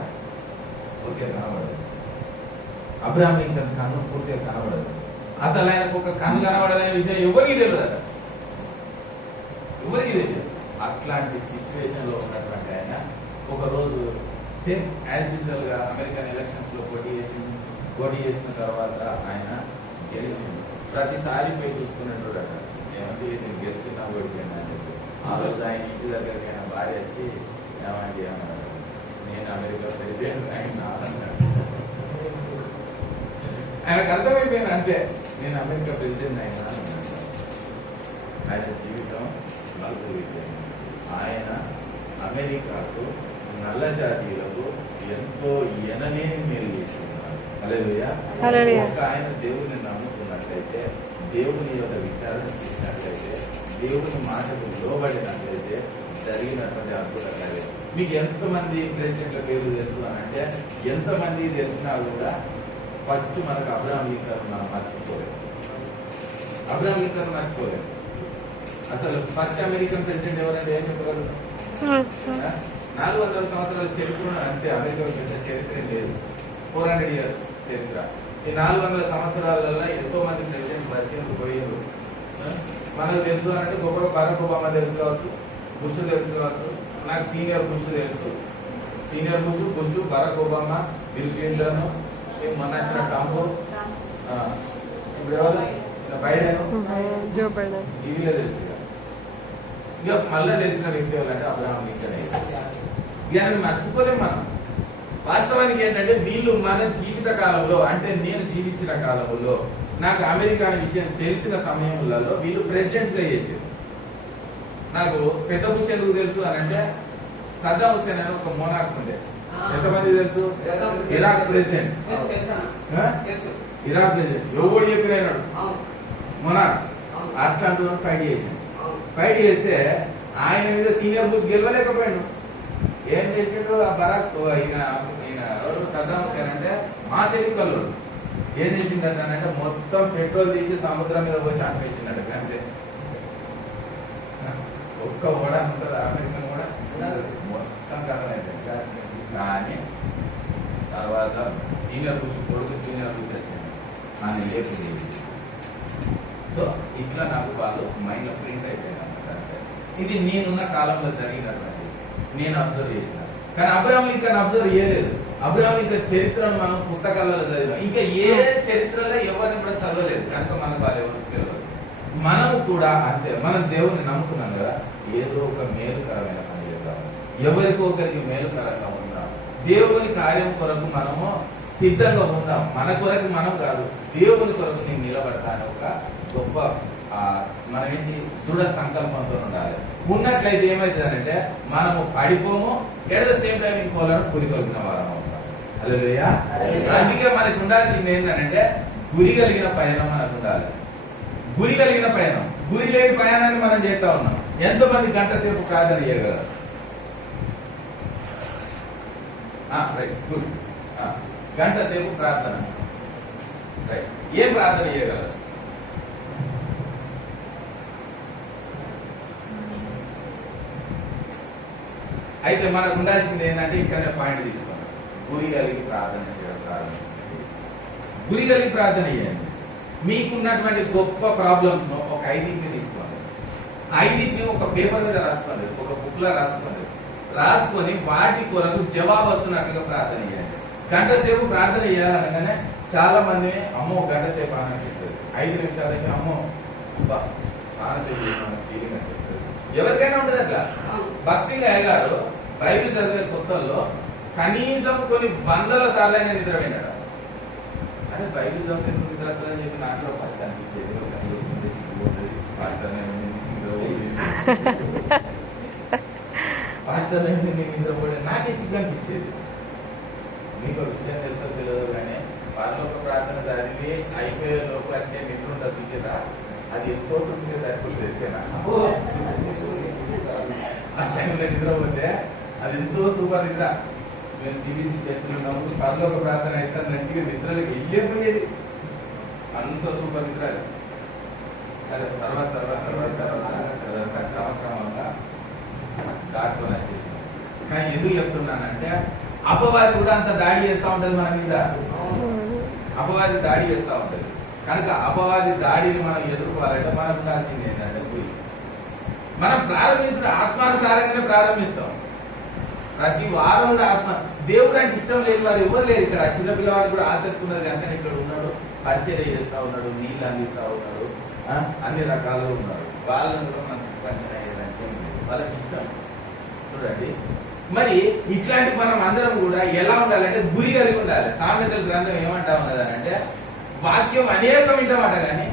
ఓకే కనబడదు. అబ్రహాం లింకన్ కన్ను పూర్తిగా కనబడదు. అసలు ఆయనకు ఒక కన్ను కనబడదనే విషయం ఎవరికి తెలియదు, ఎవరికి తెలియదు. అట్లాంటి సిచ్యువేషన్ లో ఉన్నటువంటి ఆయన ఒక రోజు సేమ్ యాజ్ యూజువల్ గా అమెరికన్ ఎలక్షన్స్ లో పోటీ చేసిన తర్వాత ఆయన గెలిచింది. ప్రతిసారి పోయి చూసుకున్నట్టు ఏమంటే నేను గెలిచినా ఓడిపోయినా అని చెప్పి. ఆ రోజు ఆయన ఇంటి దగ్గరికి ఆయన భార్య వచ్చి ఏమంటే అన్నాడు, నేను అమెరికా ప్రెసిడెంట్ ఆయన అన్నాడు. ఆయనకు అర్థమైపోయింది అంతే, నేను అమెరికా ప్రెసిడెంట్ అయినా అన్నాడు. ఆయన జీవితం మలుపు విజయం. ఆయన అమెరికాకు నల్ల జాతీయులకు ఎంతో ఎనలేని మేలు చేస్తున్నారు. హల్లెలూయా. ఒక ఆయన దేవుని నమ్ముకున్నట్లయితే, దేవుని యొక్క విచారణ చేసినట్లయితే, దేవుని మాటకు లోబడినట్లయితే జరిగినటువంటి అద్భుత కార్యం. మీకు ఎంతమంది ప్రెసిడెంట్ల పేరు తెలుసు అని అంటే, ఎంతమంది తెలిసినా కూడా ఫస్ట్ మనకు అబ్రహాం లింకన్ మనం మర్చిపోలేదు. అబ్రహాం లింకన్ మర్చిపోలేదు. అసలు ఫస్ట్ అమెరికన్ ప్రెసిడెంట్ ఎవరంటే ఏం చెప్పగలరు? 400 సంవత్సరాల చరిత్ర అంతే. అమెరికా పెద్ద చరిత్ర లేదు, 400 years చరిత్ర. ఈ 400 సంవత్సరాలలో ఎంతో మంది ప్రెసిడెంట్ వచ్చి పోయారు. మనకు తెలుసు అంటే గొప్పగా బరాక్ ఒబామా తెలుసు కావచ్చు, బుష్ తెలుసు కావచ్చు. నాకు సీనియర్ బుష్ తెలుసు. Senior Bush, Barack Obama, Bill Clinton, మొన్న వచ్చిన ట్రంప్, ఇప్పుడు ఎవరు బైడెన్, ఇవిలే తెలుసు. ఇక మళ్ళా తెలిసిన వ్యక్తి ఎవరంటే అబ్రహాం లింకన్. ఇవన్నీ మర్చిపోలేం మనం. వాస్తవానికి ఏంటంటే వీళ్ళు మన జీవిత కాలంలో, అంటే నేను జీవించిన కాలంలో, నాకు అమెరికా అనే విషయం తెలిసిన సమయంలో వీళ్ళు ప్రెసిడెంట్స్ గా చేసేది. నాకు పెద్ద బుష్ ఎందుకు తెలుసు అని అంటే, సద్దాం హుస్సేన్ అని ఒక మోనార్క్ ఉండే. ఎంతమంది తెలుసు? Iraq president. ఇరాక్ ప్రెసిడెంట్ ఎవడు చెప్పినాడు మోనార్క్. అట్లాంటి ఫైట్ చేస్తే ఆయన మీద సీనియర్ బుష్ గెలవలేకపోయాడు. ఏం చేసాడు ఆ బరాక్, ఈయన సద్దాం హుస్సేన్ అంటే మా తెలికల్లో ఏం చేసిందంటే మొత్తం పెట్రోల్ తీసి సముద్రం మీద పోసి ఆటవేసిందట. అంతే. ఒక్క ఓడ ఉంటుంది అమెరికన్ కూడా మొత్తం కనబడైంది. కానీ తర్వాత సీనియర్ బుష్ కొడుకు జూనియర్ బుష్ వచ్చింది, ఆయన లేపు. సో ఇట్లా నాకు వాళ్ళు మైండ్ లో ప్రింట్ అయిపోయింది అన్నమాట. ఇది నేనున్న కాలంలో జరిగినటువంటి, నేను అబ్జర్వ్ చేసిన. కానీ అబ్రహాం లింకన్ అబ్జర్వ్ చేయలేదు. అబ్రహాం లింకన్ చరిత్రను మనం పుస్తకాలలో చదివాం. ఇంకా ఏ చరిత్రలో ఎవరిని కూడా చదవలేదు. కనుక మనకు వాళ్ళు ఎవరికి తెలియదు. మనము కూడా అంతే. మనం దేవుని నమ్ముకున్నాం కదా, ఏదో ఒక మేలుకరమైన పని చేద్దాం, ఎవరికో ఒకరికి మేలుకరంగా ఉందాం, దేవుని కార్యం కొరకు మనము సిద్ధంగా ఉందాం. మన కొరకు మనం కాదు, దేవుని కొరకు నేను నిలబడతా అని ఒక గొప్ప మనం ఏంటి దృఢ సంకల్పంతో ఉండాలి. ఉన్నట్లయితే ఏమవుతుందంటే మనము పడిపోము, ఎట్ ద సేమ్ టైం ఇంకోళ్ళను పురికొల్పిన వారం అవుతాం. హల్లెలూయా. అందుకే మనకు ఉండాల్సింది ఏంటంటే గురి కలిగిన పయనం మనకు ఉండాలి. గురి కలిగిన పయనం. గురి లేని పయనాన్ని మనం చేస్తా ఉన్నాం. ఎంతమంది గంట సేపు ప్రార్థన చేయగలరు? Right, good. గంట సేపు ప్రార్థన. రైట్, ఏం ప్రార్థన చేయగలరు? అయితే మనకు ఉండాల్సింది ఏంటంటే ఇక్కడనే పాయింట్ తీసుకోండి. గురి కలిగి ప్రార్థన చేయడం ప్రారంభించండి. గురి కలిగి ప్రార్థన చేయండి. మీకున్నటువంటి గొప్ప ప్రాబ్లమ్స్ ఒక 5 తీసుకోండి. 5 ఒక పేపర్ మీద రాసుకోండి, ఒక బుక్ లో రాసుకోండి. రాసుకొని వాటి కొరకు జవాబు వచ్చినట్లుగా ప్రార్థన చేయండి. గంట సేపు ప్రార్థన చేయాలనగానే చాలా మంది అమ్మో గంట సేపు అని అనిపిస్తుంది. 5 నిమిషాలకి అమ్మో చాలా సేపు ఫీలింగ్ అనిపిస్తుంది. ఎవరికైనా ఉండదు అట్లా. భక్సింగ్ అయ్యగారు బైబిల్ చదివే కొత్తల్లో కనీసం కొన్ని 100 సార్లు అయినా నిద్రపోయినాడు. అదే బైబిల్ చదివితే నిద్ర వస్తుందని చెప్పి నాకు ఫస్ట్ అనిపించేది. పాస్టర్ నిద్రపోతే నాకే సిగ్గు అనిపించేది. మీకు విషయం తెలుసో తెలియదు కానీ పరలోక ప్రార్థన చదివి అయిపోయే లోపల వచ్చే నిద్ర ఉంటుంది చూసేదా, అది ఎంతో తృప్తిగా సరిపోతుంది. ఎత్తేనా ఆ టైంలో నిద్రపోతే అది ఎంతో సూపర్ నిద్ర. మేము సిబిసి చర్చలు ఉన్నప్పుడు పరలోక ప్రార్థన అయితే నట్టిగా నిద్రలకు వెళ్ళిపోయేది. అంత సూపర్ నిద్ర అది. సరే తర్వాత క్రమక్రమంగా దాటుకొని వచ్చేసింది. కానీ ఎందుకు చెప్తున్నానంటే అపవాది కూడా అంత దాడి చేస్తూ ఉంటది మన మీద. అపవాది దాడి చేస్తూ ఉంటది. కనుక అపవాది దాడిని మనం ఎదుర్కోవాలంటే మనం ఉండాల్సింది ఏంటంటే గురి. మనం ప్రారంభించిన ఆత్మానుసారంగానే ప్రారంభిస్తాం. ప్రతి వారం కూడా ఆత్మ దేవుడు అంటే ఇష్టం లేదు వారు ఎవరు లేరు ఇక్కడ. చిన్న పిల్లవాడు కూడా ఆసక్తి ఉన్నది కనుక ఇక్కడ ఉన్నాడు, పరిచర్య చేస్తా ఉన్నాడు, నీళ్ళు అందిస్తా ఉన్నాడు, అన్ని రకాలుగా ఉన్నాడు. వాళ్ళని కూడా మనం పంచన అయ్యేదానికి వాళ్ళకి ఇష్టం. చూడండి, మరి ఇట్లాంటి మనం అందరం కూడా ఎలా ఉండాలంటే గురి కలిగి ఉండాలి. సామెతల గ్రంథం ఏమంటా ఉన్నది అంటే వాక్యం అనేకం వింటామట కానీ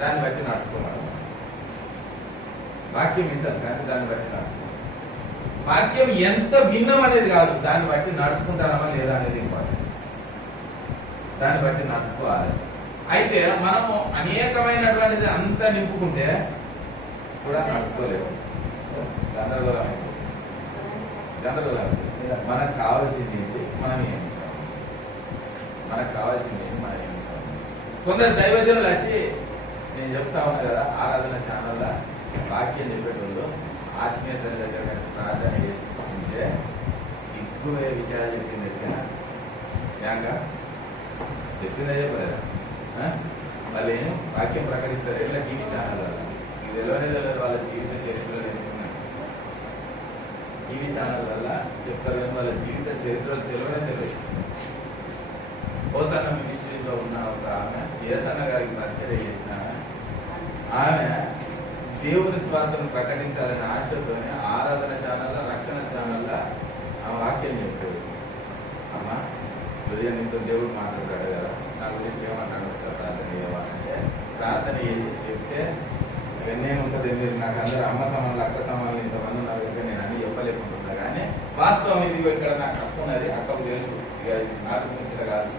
దాన్ని బట్టి నడుచుకోమాట. వాక్యం వింటాం కానీ దాన్ని బట్టి నడుచుకోవాలి. వాక్యం ఎంత భిన్నం అనేది కాదు, దాన్ని బట్టి నడుచుకుంటామా లేదా అనేది ఇంపార్టెంట్. దాన్ని బట్టి నడుచుకోవాలి. అయితే మనము అనేకమైనటువంటిది అంతా నింపుకుంటే కూడా నడుచుకోలేము. గందరగోళం మనకు కావాల్సింది ఏంటి, మనం ఏమి మనకు కావాల్సింది ఏంటి, మనం ఏమి. కొందరు దైవజనులు వచ్చి నేను చెప్తా ఉన్నా కదా ఆరాధన ఛానల్లో వాక్యం చెప్పేటోళ్ళు ఆత్మీయత దగ్గర కలిసి ప్రార్థన చేసుకుంటే సిగ్గుపోయే విషయాలు చెప్పింది. ఎట్లా చెప్పిందే చెప్పలేదా? వాళ్ళు ఏం వాక్యం ప్రకటిస్తారు ఎలా టీవీ ఛానల్ ఇది తెలియనే తెలియదు. వాళ్ళ జీవిత చరిత్రలు టీవీ ఛానల్ వల్ల చెప్తారు కానీ వాళ్ళ జీవిత చరిత్రలు తెలియనే తెలియదు. ఓసన్న మినిస్ట్రీలో ఉన్న ఒక ఆమె ఏసన్న గారికి పరిచయం చేసిన ఆమె దేవుని స్వార్థను ప్రకటించాలనే ఆశతోనే ఆరాధన ఛానల్, రక్షణ ఛానల్ ఆ వాక్యం చెప్పేది. అమ్మ ఉదయం నీతో దేవుడు మాట్లాడాడు కదా, నా గురించి ఏమంటాడు సార్ ప్రార్థన చేయవాలంటే ప్రార్థన చేసి చెప్తే ఇవన్నేముంటుంది. మీరు నాకు అందరూ అమ్మ సమానులు, అక్క సమానులు ఇంతమంది ఉన్నారు కదా, నేను అన్ని చెప్పలేకుంటున్నా. కానీ వాస్తవం ఇదిగో ఇక్కడ నాకు అక్క ఉన్నది, అక్కకు తెలుసు. ఇక ఇది సాగు గురించి కాదు,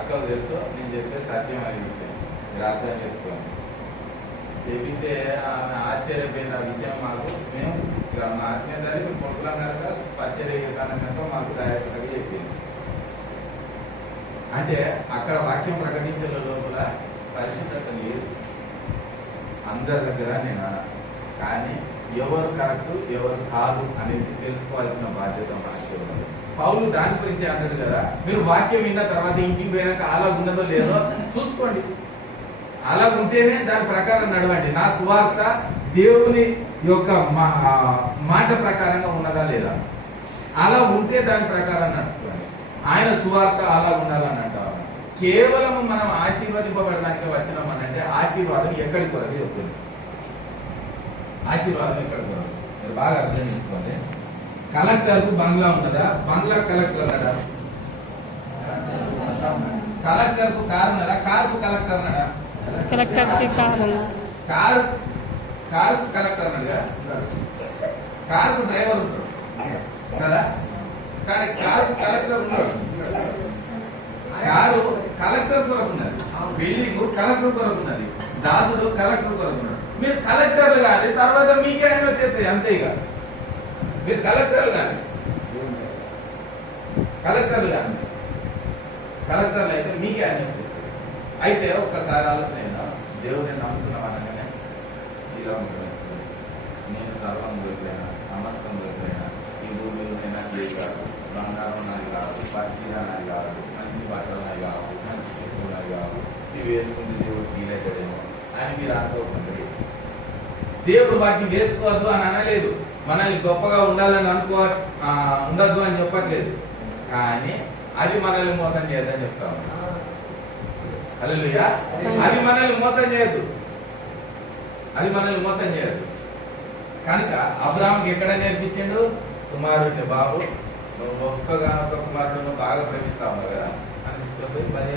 అక్కకు తెలుసు. నేను చెప్పే సత్యం అనే విషయం మీరు అర్థం చేసుకోండి. చెబితే ఆమె ఆశ్చర్యపోయిన విషయం మాకు. మేము ఇక మా ఆత్మీయతని మేము కొడుకులం కనుక పరిచర్యతానం కనుక మాకు డైరెక్ట్గా చెప్పింది. అంటే అక్కడ వాక్యం ప్రకటించే లోపల పరిశుద్ధత లేదు అందరి దగ్గర. నేను కానీ ఎవరు కరెక్ట్ ఎవరు కాదు అనేది తెలుసుకోవాల్సిన బాధ్యత మనకి ఉన్నది. పౌలు దాని గురించి అన్నాడు కదా, మీరు వాక్యం విన్న తర్వాత ఇంటికి పోయినాక అలా ఉన్నదో లేదో చూసుకోండి. అలా ఉంటేనే దాని ప్రకారం నడవండి. నా సువార్త దేవుని యొక్క మాట ప్రకారంగా ఉన్నదా లేదా, అలా ఉంటే దాని ప్రకారం నడుచుకోండి. ఆయన సువార్త అలా ఉండాలని అంటారు. కేవలం మనం ఆశీర్వదింపబడడానికి వచ్చినామనంటే ఆశీర్వాదం ఎక్కడి కొరకు చెప్తుంది. ఆశీర్వాదం ఎక్కడి కొరకు మీరు బాగా అర్థం చేసుకోండి. కలెక్టర్ కు బంగ్లా ఉంటుందా? బంగ్లా కలెక్టర్ అన్నాడా? కలెక్టర్ కు కారు ఉన్నదా? కారు కు కలెక్టర్ అన్నాడా? కారు కలెక్టర్ అన్నాడు కదా, కారు డ్రైవర్ ఉంటాడు కదా. కానీ కారు కలెక్టర్ ఉన్నాడు, కారు కలెక్టర్ కొరకు ఉన్నది, బిల్డింగ్ కలెక్టర్ కొరకు ఉన్నది, దాసుడు కలెక్టర్ కొరకు ఉన్నాడు. మీరు కలెక్టర్లు కానీ తర్వాత మీకే అన్నీ వచ్చేస్తాయి అంతే. ఇక మీరు కలెక్టర్లు కానీ కలెక్టర్లు అయితే మీకే అన్నీ వచ్చేస్తాయి. అయితే ఒక్కసారి ఆలోచన అయినా దేవుడిని నమ్ముకున్నాం అనగానే ఇలా ఉంటుంది, నేను సర్వం దొరికిపోయినా, సమస్తం దొరికిపోయినా, ఈ భూమిలోనైనా ఏది కాదు, బంగారం నాది కాదు, పచ్చిగా నాది కాదు, మంచి బట్టలు నాది కాదు, మంచి చెట్లు నాది కాదు, ఇవి వేసుకుంటే దేవుడు ఫీల్ అవుతాడేమో అని మీరు అనుకోకండి. దేవుడు వాటిని వేసుకోవద్దు అని అనలేదు, మనల్ని గొప్పగా ఉండాలని ఉండద్దు అని చెప్పట్లేదు. కానీ అది మనల్ని మోసం చేయొద్దని చెప్తాము. హల్లెలూయా. అది మనల్ని మోసం చేయొద్దు, అది మనల్ని మోసం చేయొద్దు. కనుక అబ్రాహాంకి ఎక్కడ నేర్పించిండు? కుమారుడిని, బాబు నువ్వు ఒక్కగానొక్క కుమారుడు నువ్వు బాగా ప్రేమిస్తావు కదా అని తీసుకొని పని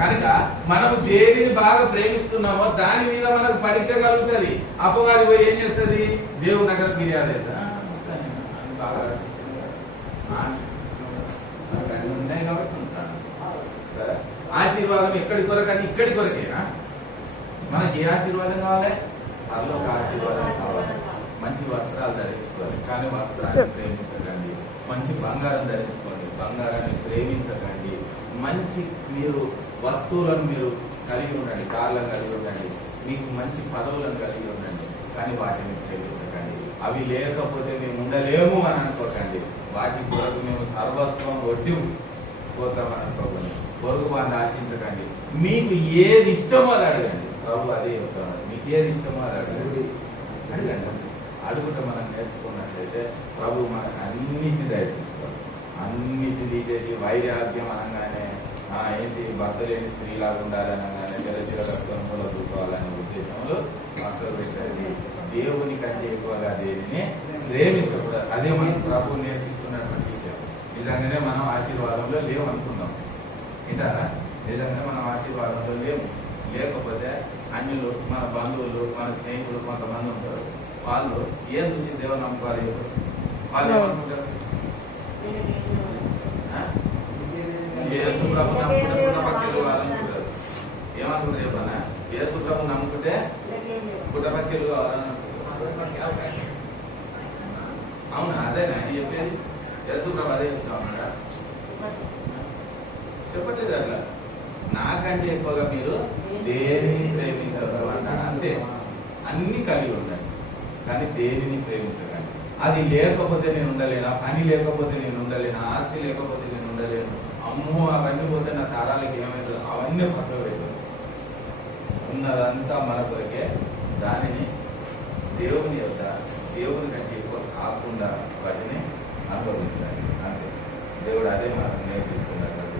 కనుక మనము దేనిని బాగా ప్రేమిస్తున్నామో దాని మీద మనకు పరీక్ష కలుగుతుంది. అపవాది పోయి ఏం చేస్తుంది? దేవుని దగ్గర ఫిర్యాదు బాగా ఉన్నాయి కాబట్టి ఉంటాను. ఆశీర్వాదం ఎక్కడి కొరకు? అది ఇక్కడి కొరకేనా? మనకి ఏ ఆశీర్వాదం కావాలి? అందులో ఒక ఆశీర్వాదం కావాలి. మంచి వస్త్రాలు ధరించుకోవాలి, కానీ వస్త్రాన్ని ప్రేమించకండి. మంచి బంగారం ధరించుకోండి, బంగారాన్ని ప్రేమించకండి. మంచి మీరు వస్తువులను మీరు కలిగి ఉండండి, కార్లను కలిగి ఉండండి, మీకు మంచి పదవులను కలిగి ఉండండి, కానీ వాటిని ప్రేమించకండి. అవి లేకపోతే మేము ఉండలేము అని అనుకోకండి. వాటి కొరకు మేము సర్వస్వం ఒడ్డి పోతామని అనుకోకండి. పొరుగు వాడిని ఆశించకండి. మీకు ఏది ఇష్టమో అది అడగండి. ప్రభు అదే చెప్తాను, మీకు ఏది ఇష్టమో అది అడగండి. అడుగుంటే మనం నేర్చుకున్నట్లయితే ప్రభు మనకు అన్నిటిని దయచేస్తాడు. అన్నిటిని తీసేసి వైరాగ్యం అనగానే ఏంటి భర్త లేని స్త్రీలాగా ఉండాలి అనగానే తెరచీల రక్తంలో చూసుకోవాలనే ఉద్దేశంలో పక్కకు పెట్టండి. దేవుని కంటే ఎక్కువగా దేనిని ప్రేమించకూడదు. అదే మనం ప్రభు నేర్పిస్తున్నటువంటి విషయం. నిజంగానే మనం ఆశీర్వాదంలో లేవు అనుకుందాం, వింటారా? నిజంగా మనం ఆశీర్వాదంలో లేవు. లేకపోతే అన్యులు, మన బంధువులు, మన స్నేహితులు కొంతమంది ఉంటారు. వాళ్ళు ఏం చూసి దేవుని నమ్ముకోవాలి? వాళ్ళు ఏమనుకుంటారు? యేసు ప్రభు నమ్ముకుంటే పుట్టపక్కలు కావాలనుకుంటారు. ఏమనుకుంటారు చెప్పనా? యేసు ప్రభు నమ్ముకుంటే పుట్టపక్కలు కావాలని అనుకుంటారు. అవునా? అదేనా అని చెప్పేది? యేసు ప్రభు అదే చెప్తా ఉన్నాడా? చెప్పట్లేదు అట్లా. నాకంటే ఎక్కువగా మీరు దేనిని ప్రేమించరు అంటాడు. అంతే, అన్ని కలిగి ఉండండి, కానీ దేనిని ప్రేమించకండి. అది లేకపోతే నేను ఉండలేనా? పని లేకపోతే నేను ఉండలేనా? ఆస్తి లేకపోతే నేను ఉండలేను. అమ్మో అవన్నీ పోతే నా తరాలకి ఏమవుతుంది? అవన్నీ పక్కన పెట్టారు. ఉన్నదంతా మన కొరకే. దానిని దేవుని యొక్క దేవుని కంటే ఎక్కువ కాకుండా వాటిని అనుభవించాలి. అంతే, దేవుడు అదే మనకు నేర్పిస్తున్నటువంటి.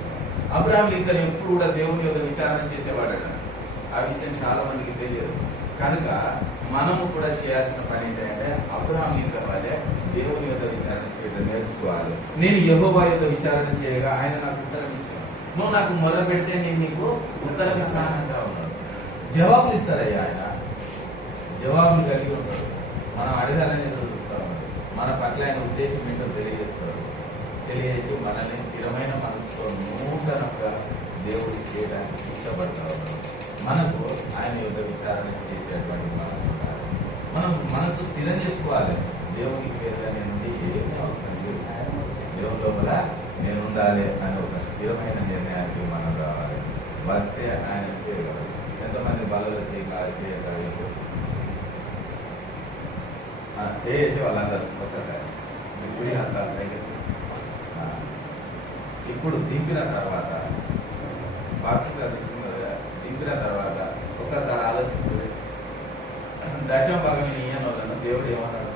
అబ్రాహాం లింకన్ ఎప్పుడు కూడా దేవుని యొక్క విచారణ చేసేవాడట. ఆ విషయం చాలా మందికి తెలియదు. కనుక మనము కూడా చేయాల్సిన పని ఏంటంటే అబ్రాహాం లింకన్ వల్లే దేవుని యొక్క విచారణ చేయడం నేర్చుకోవాలి. నేను యెహోవా యొక్క విచారణ చేయగా ఆయన నాకు ఉత్తరం ఇస్తాను. నువ్వు నాకు మొర పెడితే నేను నీకు ఉత్తరం ఇస్తానంటా ఉన్నాడు. జవాబులు ఇస్తారయ్యా ఆయన, జవాబులు కలిగి ఉంటాడు. మనం అడగాలని ఎదురు చూస్తాం. మన పట్ల ఆయన ఉద్దేశం ఏంటో తెలియజేస్తాడు. తెలియజేసి మనల్ని స్థిరమైన మనసుతో నూతనంగా దేవుడు చేయడానికి ఇష్టపడతా ఉన్నాడు. మనకు ఆయన యొక్క విచారణ చేసేటువంటి మనసు ఉండాలి. మనం మనసు స్థిరం చేసుకోవాలి. దేవునికి పేరుగా నేను ఏమి అవసరం లేదు, దేవుని లోపల నేను ఉండాలి అనే ఒక స్థిరమైన నిర్ణయానికి మనం రావాలి. వస్తే ఆయన చేయగలరు. ఎంతమంది బలలో చేసి వాళ్ళందరూ ఒక్కసారి ఇప్పుడు హస్తాలు పైకి. ఇప్పుడు దింపిన తర్వాత దింపిన తర్వాత ఒక్కసారి ఆలోచించండి. దశమ భాగం ఈయన వాళ్ళను దేవుడు ఏమన్నాడు?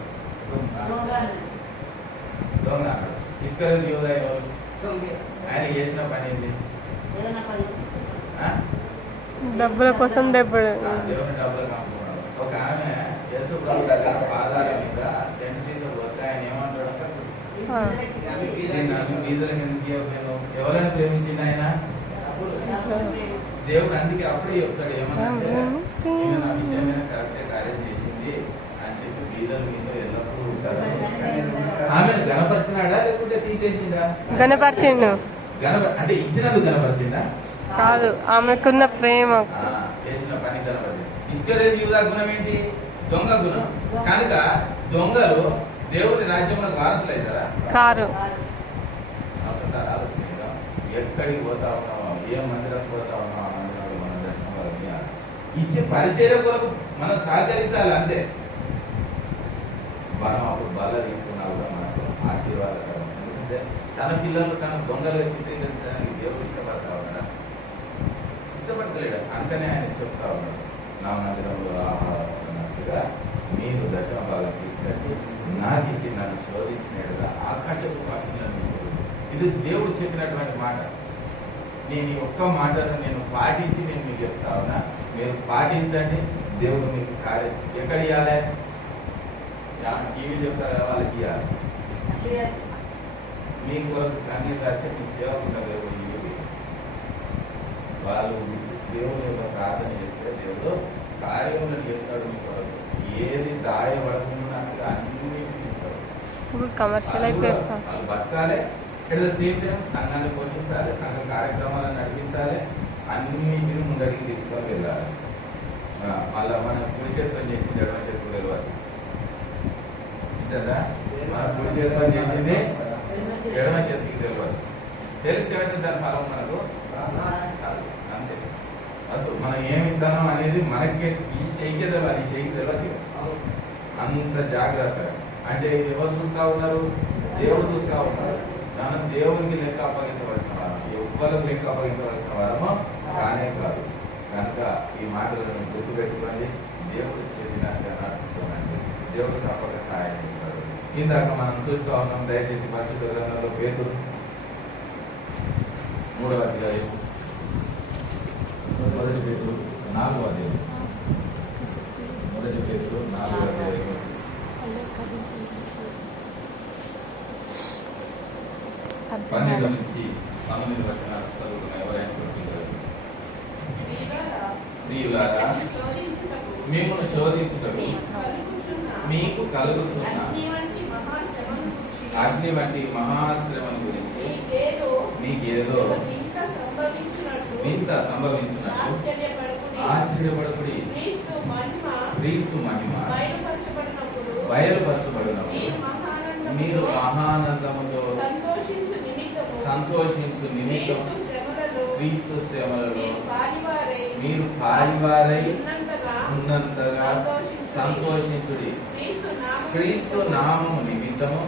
దొంగ అన్నాడు. ఇస్కరియోతు యూదా ఎవరు? ఆయన చేసిన పని ఏంటి? డబ్బుల కోసం దేవుని డబ్బులు కానుకున్నాడు. ఒక ఆమె యేసు ప్రభు దగ్గర పాదాల మీద సెంట్ పోతే ఆయన ఏమంటాడు? బీదలకు ఎందుకు ఇవ్వకపోయాను? ఎవరైనా ప్రేమించింది ఆయన దేవుడు. అందుకే అప్పుడే చెప్తాడు ఏమనంటే నా విషయమైన కరెక్టే కార్యం చేసింది అని చెప్పి బీద మీలో ఎల్లప్పుడూ ఉంటారు. ఆమెను గణపరిచినాడా లేకుంటే తీసేసిండా? గణపరిచిండు. అంటే ఇచ్చినందుకు గణపరిచిండా? కాదు, ఆమెకున్న ప్రేమ. చేసిన పని గణపరిచింది. ఇస్కరేతు యూదా గుణం ఏంటి? దొంగ గుణం. కనుక దొంగలు దేవుని రాజ్యంలో వారసులు అవుతారా? కారు. ఒకసారి ఆలోచించాం. ఎక్కడికి పోతా ఉన్నామో, ఏ మందిరం పోతా ఉన్నామో ఆ మందిరంలో మన దర్శనం ఇచ్చే పరిచర్య కొరకు మనం సహకరించాలి అంతే. మనం అప్పుడు బల తీసుకున్నా కూడా మనకు ఆశీర్వాదకరం. ఎందుకంటే తన పిల్లలు తన దొంగలుగా చిత్రీకరించడానికి దేవుడు ఇష్టపడతా ఉన్నాడా? ఇష్టపడతలేడు. అందుకనే ఆయన చెప్తా ఉన్నాడు, నా మందిరంలో ఆహారం ఉన్నట్టుగా మీరు దశమ భాగం తీసుకొచ్చి నాకు ఇచ్చి నన్ను శోధించినట్టుగా ఆకాశపు పక్షులను. ఇది దేవుడు చెప్పినటువంటి మాట. నేను ఈ ఒక్క మాటను నేను పాటించి నేను మీకు చెప్తా ఉన్నా, మీరు పాటించండి. దేవుడు మీకు కార్యం ఎక్కడ ఇవ్వాలి? టీవీ చెప్తారు కదా, వాళ్ళకి ఇవ్వాలి. మీ కొరకు కన్నీరు దాచి మీ సేవకులు దేవుడు ఇవి వాళ్ళు దేవుని యొక్క ప్రార్థన చేస్తే దేవుడు కార్యములను చేస్తాడు. మీ కొరకు ఏది దాయబడకుండా అన్ని ఇస్తాడు. ఇప్పుడు కమర్షియల్ అయిపోతాం. వాళ్ళు బతకాలి. ఎట్ ద సేమ్ టైం సంఘాన్ని పోషించాలి, సంఘ కార్యక్రమాలను నడిపించాలి, అన్నింటినీ ముందరికి తీసుకొని వెళ్ళాలి. మళ్ళా మన కుడి చేత్వం చేసింది ఎడమ చేతులు తెలియదు. ఇంటరా? మన కుడి చేత్వం చేసింది ఎడమ చేతికి తెలియదు. తెలిస్తే దాని ఫలం మనకు కాదు. అంతే. అదు మనం ఏమి ఇద్దాం అనేది మనకి ఈ చెయ్యి తెలియాలి, ఈ చెయ్యి తెలియదు. అంత జాగ్రత్త. అంటే ఎవరు చూస్తా ఉన్నారు? దేవుడు చూస్తా ఉన్నారు. మనం దేవునికి లెక్క అప్పగించవలసిన వారం, ఎవ్వరికి లెక్క అప్పగించవలసిన వారమో కానే కాదు. కనుక ఈ మాటలను గుర్తుపెట్టుకొని దేవుడు చెప్పినట్టుగా నడుచుకోనండి. దేవుడు తప్పక సహాయం చేస్తాడు. ఇందాక మనం చూస్తూ ఉన్నాం. దయచేసి పరిశుద్ధ గ్రంథంలో పేతురు 3వ అధ్యాయం 1 పేతురు 4వ అధ్యాయం 1 పేతురు 4వ అధ్యాయం 12 నుంచి 19 వచనాలు చదువుకున్న ఎవరైనా గుర్తించగలరు? ప్రియులారా, మిమ్మల్ని శోధించుటకు మీకు కలుగుతున్న అగ్ని వంటి మహాశ్రమను గురించి మీకేదో వింత సంభవించినట్టు ఆశ్చర్యపడకుడి. క్రీస్తు మహిమ బయలుపరచబడినప్పుడు మీరు మహానందముతో సంతోషించు నిమిత్తం క్రీస్తు శ్రమలలో మీరు పాలివారై ఉన్నంతగా సంతోషించుడి. క్రీస్తు నామము నిమిత్తము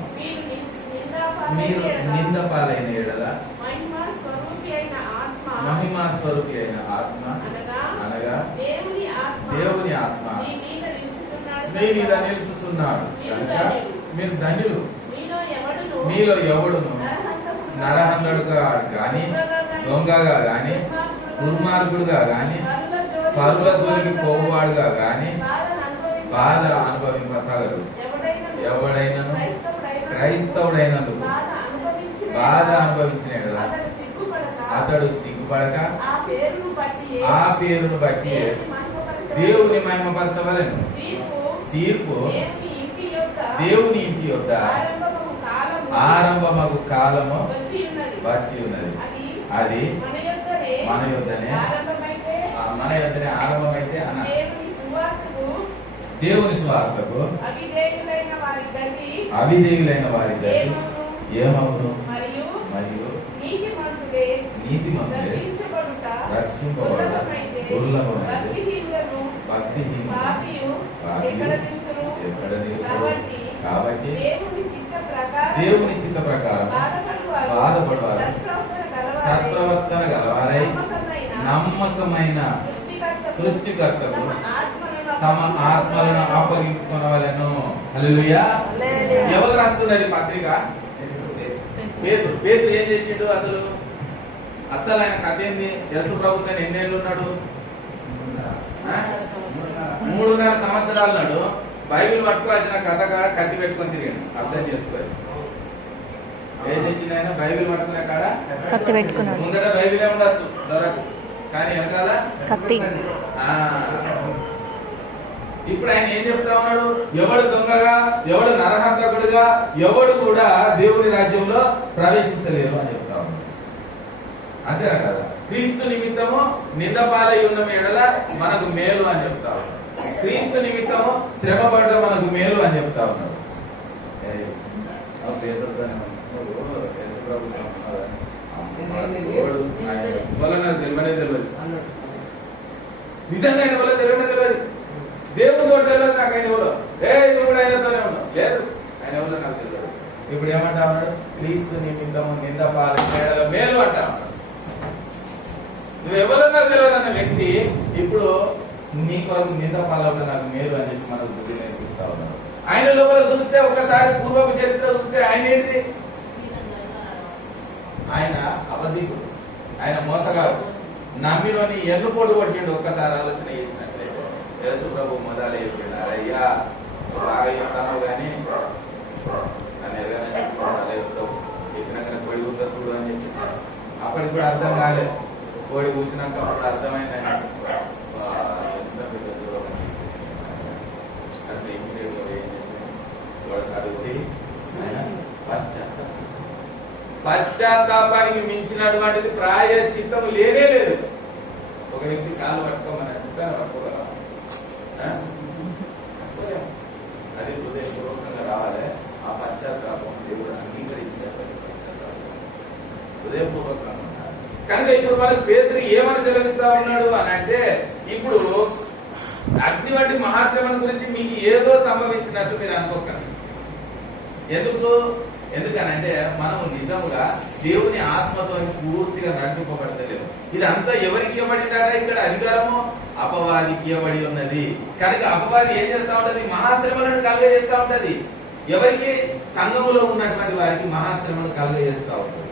మీరు నింద పాలైన ఎడల మహిమా స్వరూపి అయిన ఆత్మ అనగా దేవుని ఆత్మ మీ మీద నిలుచుతున్నాడు. కనుక మీరు ధన్యులు. మీలో ఎవడును నరహంతుడుగా గాని, దొంగగా గాని, దుర్మార్గుడుగా గాని, పరుల జోలికి పోవాడుగా గాని బాధ అనుభవింపగలరు. ఎవడైనను క్రైస్తవుడైనందుకు బాధ అనుభవించిన అతడు సిగ్గుపడక ఆ పేరును బట్టి దేవుని మహిమపరచవలెను. తీర్పు దేవుని ఇంటి యొక్క ఆరంభమగు కాలము వచ్చి ఉన్నది. అది మన యొద్దనే ఆరంభమైతే అన్న దేవుని స్వార్థకు అవిధేయులైన వారి గతి ఏమవును? మరియు నీతిమంతుడే రక్షింపబడ దుర్లభమైనది భక్తిహీనుడు ఎక్కడ నిలుపుతారు? కాబట్టి దేవుని చిత్త ప్రకారం బాధపడవారు సత్ప్రవర్తన గలవారై నమ్మకమైన సృష్టికర్తకు తమ ఆత్మలను అప్పగించుకొనవలెను. హల్లెలూయా. ఎవరు రాస్తున్నారు ఈ పత్రిక? పేతురు ఏం చేసిండు? అసలు ఆయన కథ ఏంది? యేసు ప్రభుత్వం ఎన్నేళ్ళు ఉన్నాడు? 3.5 సంవత్సరాలు ఉన్నాడు. బైబిల్ పట్టుకోవాల్సిన కథ కాడ కత్తి పెట్టుకొని తిరిగాడు. అర్థం చేసుకోవాలి. ఏం చేసింది ఆయన? బైబిల్ పట్టుకునే కాడ కత్తి పెట్టుకున్నాడు. ముందర బైబిలే ఉండొచ్చు దొరకు, కానీ వెనకాల కత్తి. ఇప్పుడు ఆయన ఏం చెప్తా ఉన్నాడు? ఎవడు దొంగగా, ఎవడు నరహంతకుడుగా, ఎవడు కూడా దేవుని రాజ్యంలో ప్రవేశించలేరు అని చెప్తా ఉన్నాడు. అంతేనా కదా? క్రీస్తు నిమిత్తము నిందపాలై ఉన్న ఎడల మనకు మేలు అని చెప్తా ఉన్నాడు. క్రీస్తు నిమిత్తము శ్రమ పడడం మనకు మేలు అని చెప్తా ఉన్నాడు. తెలియదు, నిజంగా ఆయన వల్ల తెలియదు. దేవుడు కూడా తెలియదు నాకు ఆయన ఎవరో. నువ్వు కూడా ఆయనతోనే ఉన్నావు. లేదు, ఆయన ఎవరో నాకు తెలియదు. ఇప్పుడు ఏమంటా ఉన్నాడు? క్రీస్తు నిమిత్తము నిందపాలై ఎడల మేలు అంటా ఉన్నాడు. నువ్వు ఎవరో నాకు తెలియదు అన్న వ్యక్తి ఇప్పుడు నీ కొరకు నింద పాలవుతా నాకు మేలు అని చెప్పి మనకు బుద్ధి నేర్పిస్తా ఉన్నాడు. ఆయన లోపల చూస్తే ఒకసారి పూర్వపు చరిత్ర చూస్తే ఆయన ఏంటి? ఆయన అబద్ధికుడు, ఆయన మోసగాడు. నమ్మిలోని ఎన్నుపోటు పడిచిండు. ఒక్కసారి ఆలోచన చేసినట్లయితే యేసు ప్రభు మొదలై చెప్పాడు, అయ్యా బాగా చెప్తాను కానీ నన్ను ఎరగానే చెప్తావు, చెప్పినాక కోడి గుర్త చూడు అని చెప్పి అప్పటికి కూడా అర్థం కాలేదు. కోడి కూర్చున్నాక అప్పుడు అర్థమైంది ఎంత పెద్ద దూరం అని. అంటే ఇమ్మీడియట్ ఏం చేసి అడిగితే పశ్చాత్తాపానికి మించినటువంటిది ప్రాయశ్చిత్తం లేనే లేదు. ఒక వ్యక్తి కాలు పట్టుకోమని పట్టుకోగలరా? అది హృదయపూర్వకంగా రావాలి. ఆ పశ్చాత్తాపం దేవుడు అంగీకరించినటువంటి పశ్చాత్తాపం హృదయపూర్వకంగా ఉండాలి. కనుక ఇప్పుడు మనకు పేతురు ఏమని సెలవిస్తా ఉన్నాడు అని అంటే, ఇప్పుడు అగ్ని వంటి మహాశ్రమం గురించి మీకు ఏదో సంభవించినట్టు మీరు అనుకోకండి. ఎందుకనంటే మనము నిజముగా దేవుని ఆత్మతో పూర్తిగా నడిపింపబడతలేము. ఇదంతా ఎవరికి ఇవ్వబడిందట? ఇక్కడ అధికారము అపవాదికి ఇవ్వబడి ఉన్నది. కనుక అపవాది ఏం చేస్తా ఉంటది? మహాశ్రమలను కలుగజేస్తా ఉంటది. ఎవరికి? సంఘములో ఉన్నటువంటి వారికి మహాశ్రమను కలుగజేస్తా ఉంటది.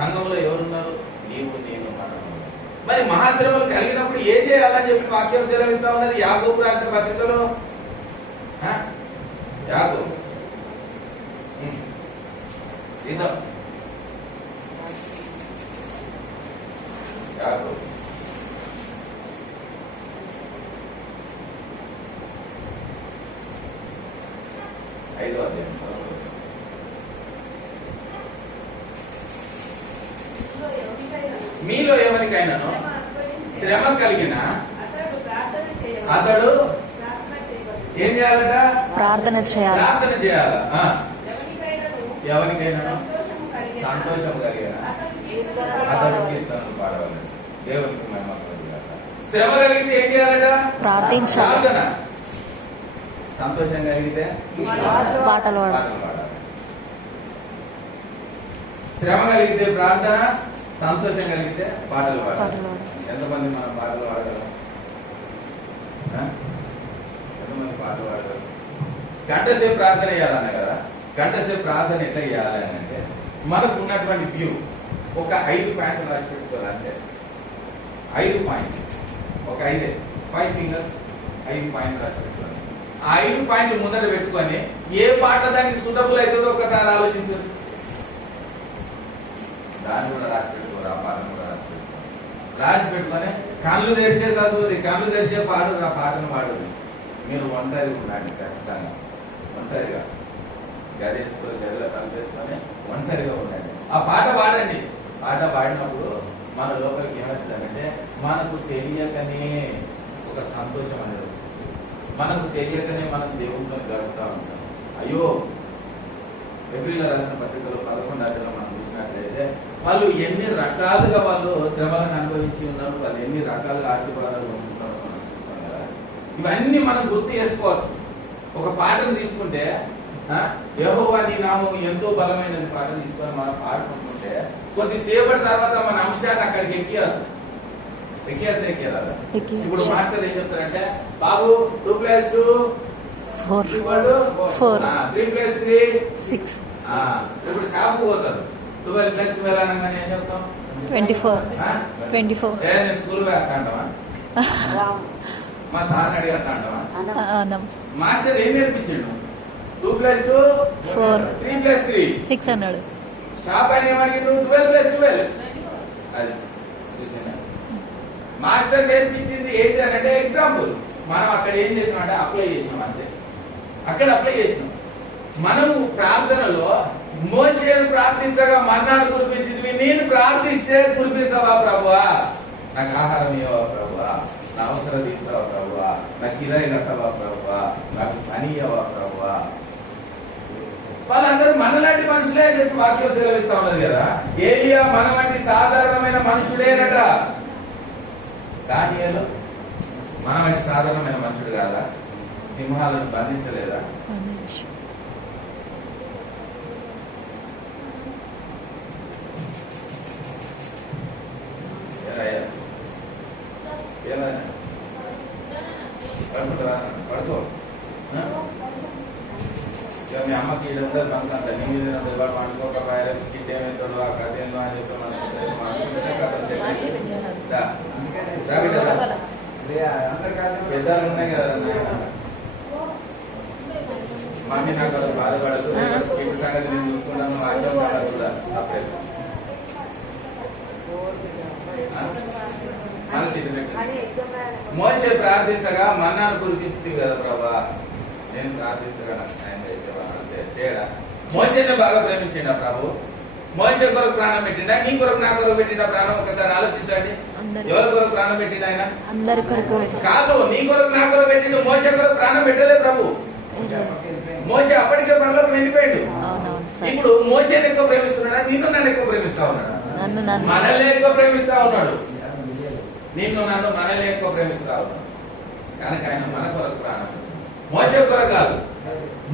సంఘంలో ఎవరున్నారు? నీవు, నేను, మనము. మరి మహాశ్రమలు కలిగినప్పుడు ఏం చేయాలని చెప్పి వాక్యం సెలవిస్తా ఉన్నది యాకోబు రాసిన పత్రికలో. యాకోబు యాకోబు 5వ అధ్యాయం. మీలో ఎవరికైనాను శ్రమ కలిగిన అతడు ఏం చేయాలట? ప్రార్థన చేయాలి. ఎవరికైనా సంతోషం కలిగిన అతడు కీర్తనలు పాడవాలి. దేవునికి మహిమ కలుగుగాక. శ్రమ కలిగితే ఏం చేయాలట? ప్రార్థన. సంతోషం కలిగితే పాటలు పాడాలి. శ్రమ కలిగితే ప్రార్థన, సంతోషం కలిగితే పాటలు పాడాలి. ఎంతమంది మనం పాటలు పాడగలం? ఎంతమంది పాటలు పాడగలం? గంటసేపు ప్రార్థన చేయాలన్న కదా. గంటసేపు ప్రార్థన ఎట్లా చేయాలి అని అంటే, మనకు ఉన్నటువంటి వ్యూ ఒక 5 పాయింట్లు రాసి పెట్టుకోవాలంటే 5 పాయింట్లు, ఒక 5 ఫింగర్స్ 5 పాయింట్లు రాసి పెట్టుకోవాలి. ఆ 5 పాయింట్లు ముందర పెట్టుకొని ఏ పాట దానికి సూటబుల్ అవుతుందో ఒకసారి ఆలోచించు. దాన్ని కూడా రాసి పెట్టుకోరు. ఆ పాటను కూడా రాసి పెట్టుకొని కళ్ళు తెరిచే చదువుది, కళ్ళు తెరిచే పాడు, ఆ పాటను పాడు. మీరు ఒంటరి ఉండండి, ఖచ్చితంగా ఒంటరిగా గదిలో తలపేసుకొని ఒంటరిగా ఉండండి. ఆ పాట పాడండి. పాట పాడినప్పుడు మన లోపలికి ఏమవుతుందంటే, మనకు తెలియకనే ఒక సంతోషం అనేది వచ్చింది. మనకు తెలియకనే మనం దేవునితో గడుపుతా ఉంటాం. అయ్యో, ఎబ్రిల్ రాసిన పత్రికలో 11వ అధ్యాయంలో మనం చూసినట్లయితే వాళ్ళు ఎన్ని రకాలుగా వాళ్ళు శ్రమలను అనుభవించి ఉన్నారు, వాళ్ళు ఎన్ని రకాలుగా ఆశీర్వాదాలు పొందుతున్నారు మనం చూస్తాం కదా. ఇవన్నీ మనం గుర్తు చేసుకోవచ్చు. ఒక పాటను తీసుకుంటే యెహోవా నీ నామం ఎంతో బలమైన పాట తీసుకొని మనం పాడుకుంటుంటే కొద్దిసేపటి తర్వాత మన అంశాన్ని అక్కడికి ఎక్కియచ్చు. ఇప్పుడు మాస్టర్ ఏం చెప్తారంటే, బాబు 2+2 4 3+3 6. ఇప్పుడు షాపు పోతారు. 12+12 అనగానే ఏం చెప్తాం? 24. నేను స్కూల్ వేస్తా అంటావా? మా సార్ని అడిగేస్తా అంటావా? మాస్టర్ ఏం నేర్పించాడు? 2+2 4 3+3 6 అన్నాడు. షాప్ ఆయన ఏమడిగాడు? 12+12. అది చూసిన మాస్టర్ నేర్పించింది ఏంటి అని అంటే ఎగ్జాంపుల్. మనం అక్కడ ఏం చేసినాం అంటే అప్లై చేసినాం అంతే. అక్కడ అప్లై చేసినాం. మనము ప్రార్థనలో మోషేను ప్రార్థించగా మన్నాను కురిపించింది, నేను ప్రార్థిస్తే కురిపించవా ప్రభువా, నాకు ఆహారం ఇవ్వవా ప్రభువా, నా అవసరం తీర్చవా ప్రభువా, నా కిరాయి కట్టవా ప్రభువా, నాకు పని ఇవ్వవా ప్రభువా. వాళ్ళందరూ మనలాంటి మనుషులే అని చెప్పి వాక్యం సెలవిస్తా ఉన్నది కదా. ఏలియా మన వంటి సాధారణమైన మనుషుడేనట. దానియేలు మన వంటి సాధారణమైన మనుషుడు కాదా? సింహాలను బంధించలేదా? పడుకో. ఇక మీ అమ్మకి ఇక్కడ ఉండదు మనసు అంత నీ మీద వాడు వండుకోక బయట స్కిట్ ఏమవుతాడు ఆ కథ ఏందో అని చెప్పి పెద్దలు ఉన్నాయి కదా మమ్మీ నాకు అది బాధపడదు, స్కిట్ సంగతి నేను చూసుకుంటాను అర్థం కాదు కూడా అప్పుడు మోషే ప్రార్థించగా మన్నాను కురిపించింది కదా ప్రభా, నేను ప్రార్థించగా నాకు సాయం చేసేవాళ్ళంటే చేయడా? మోషేని బాగా ప్రేమించిండా ప్రభు? మోషే కొరకు ప్రాణం పెట్టిండా? నీ కొరకు నా కొరకు పెట్టిండా ప్రాణం? ఒకసారి ఆలోచించండి. ఎవరి కొరకు ప్రాణం పెట్టిండా ఆయన? అందరి కొరకు కాదు, నీ కొరకు నా కొరకు పెట్టిండు. మోషే కొరకు ప్రాణం పెట్టలే ప్రభు. మోషే అప్పటికే పనిలోకి వెళ్ళిపోయాడు. ఇప్పుడు మోషేని ఎక్కువ ప్రేమిస్తున్నాడా? నిన్ను నన్ను ఎక్కువ ప్రేమిస్తా ఉన్నాడు. మనల్ని ఎక్కువ ప్రేమిస్తా ఉన్నాడు. నిన్ను నన్ను మనల్ని ఎక్కువ ప్రేమిస్తా ఉన్నాడు. కనుక ఆయన మన కొరకు ప్రాణం, మోషే కొరకు కాదు.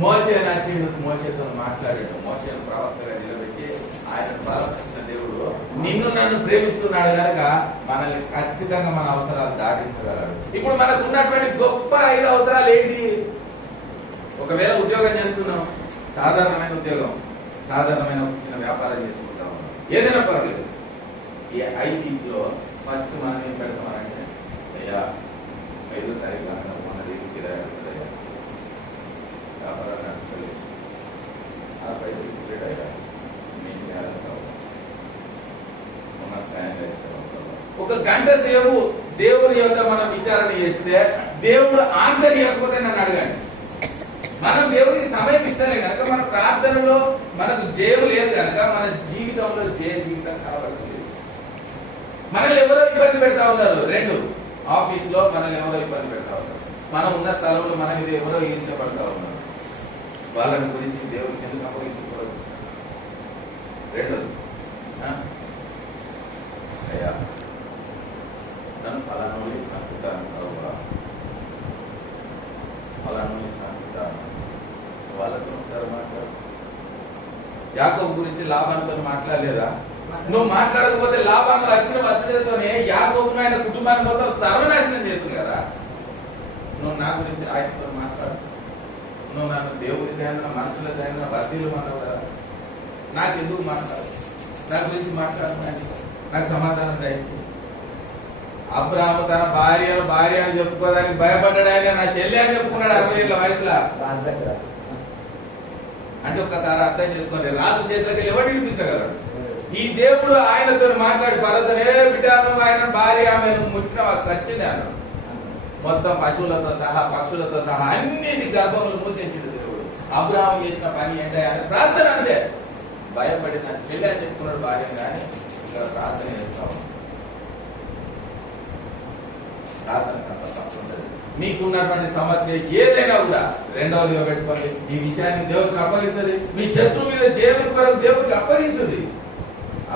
మోషే నచ్చిండు, మోషేతో మాట్లాడాడు, మోషేను ప్రవక్తగా నిలబెట్టి ఆయన బలపరిచిన దేవుడు నిన్ను నన్ను ప్రేమిస్తున్నాడు కనుక మనల్ని ఖచ్చితంగా మన అవసరాలు దాటించగలడు. ఇప్పుడు మనకు ఉన్నటువంటి గొప్ప 5 అవసరాలు ఏంటి? ఒకవేళ ఉద్యోగం చేస్తున్నాం, సాధారణమైన ఉద్యోగం, సాధారణమైన ఒక చిన్న వ్యాపారం చేసుకుంటా ఉన్నాం, ఏదైనా పర్వాలేదు. ఈ 5లో ఫస్ట్ మనం ఏం పెడతామనంటే, అయ్యా 5వ తారీఖు మన రేపు కిరాయి అడుగుతాయా, వ్యాపారం నడుపుకోలేదు, ఆ పైసలు క్రియేట్ అయ్యా నేను చేయాలంటావు, మన సాయం చేస్తాం. ఒక గంట సేపు దేవుడి యొక్క మనం విచారణ చేస్తే దేవుడు ఆన్సర్ ఇవ్వకపోతే నన్ను అడగండి. మనం దేవుడికి సమయం ఇస్తేనే కనుక మన ప్రార్థనలో మనకు జయం లేదు కనుక మన జీవితంలో జీవితం కనబడుతుంది. మనల్ని ఎవరో ఇబ్బంది పెడతా ఉన్నారు. 2, ఆఫీస్ లో మనల్ని ఎవరో ఇబ్బంది పెడతా ఉన్నారు. మనం ఉన్న స్థలంలో మన మీద ఎవరో ఈర్ష్యపడతా ఉన్నారు. వాళ్ళని గురించి దేవుడికి ఎందుకు అప్పగించకూడదు? 2, అయ్యా నన్ను ఫలానా చంపుతాను ప్రభావ, ఫలానా చంపుతాను, వాళ్ళతో ఒకసారి మాట్లాడు. యాకోబు గురించి లాభాలతో మాట్లాడలేదా? నువ్వు మాట్లాడకపోతే లాభాలు వచ్చేతోనే యాకోబును ఆయన కుటుంబాన్ని మొత్తం సర్వనాశనం చేస్తుంది కదా. నువ్వు నా గురించి ఆయనతో మాట్లాడు. నువ్వు నన్ను దేవుడి దైన మనుషుల దైన బద్దీలు అన్నావు కదా, నాకెందుకు మాట్లాడు? నా గురించి మాట్లాడు, నాకు సమాధానం దయచు. అబ్రాహాము తన భార్య అని చెప్పుకోవడానికి భయపడ్డాడు. ఆయన నా చెల్లి అని చెప్పుకున్నాడు 60 ఏళ్ళ వయసులో. అంటే ఒక్కసారి అర్థం చేసుకోండి, రాజు చేతులకి ఎవరు వినిపించగలరు? ఈ దేవుడు ఆయనతో మాట్లాడి పర్వతనే బిడ్డాను ఆయన భార్య ఆమెను ముట్టిన సచ్చింది అన్నాడు. మొత్తం పశువులతో సహా పక్షులతో సహా అన్నిటి గర్భములు మూసేసిండు దేవుడు. అబ్రాహాము చేసిన పని ఏంటి? ఆయన ప్రార్థన అంటే భయపడి నా చెల్లి అని చెప్పుకున్నాడు భార్య, కానీ ఇక్కడ ప్రార్థన చేస్తాము. ప్రార్థన తప్పకుండా మీకున్నటువంటి సమస్య ఏదైనా కూడా 2వదిగా పెట్టుకోండి. ఈ విషయాన్ని దేవుడికి అప్పగించండి. మీ శత్రువు మీద దేవుడి కొరకు దేవుడికి అప్పగించండి.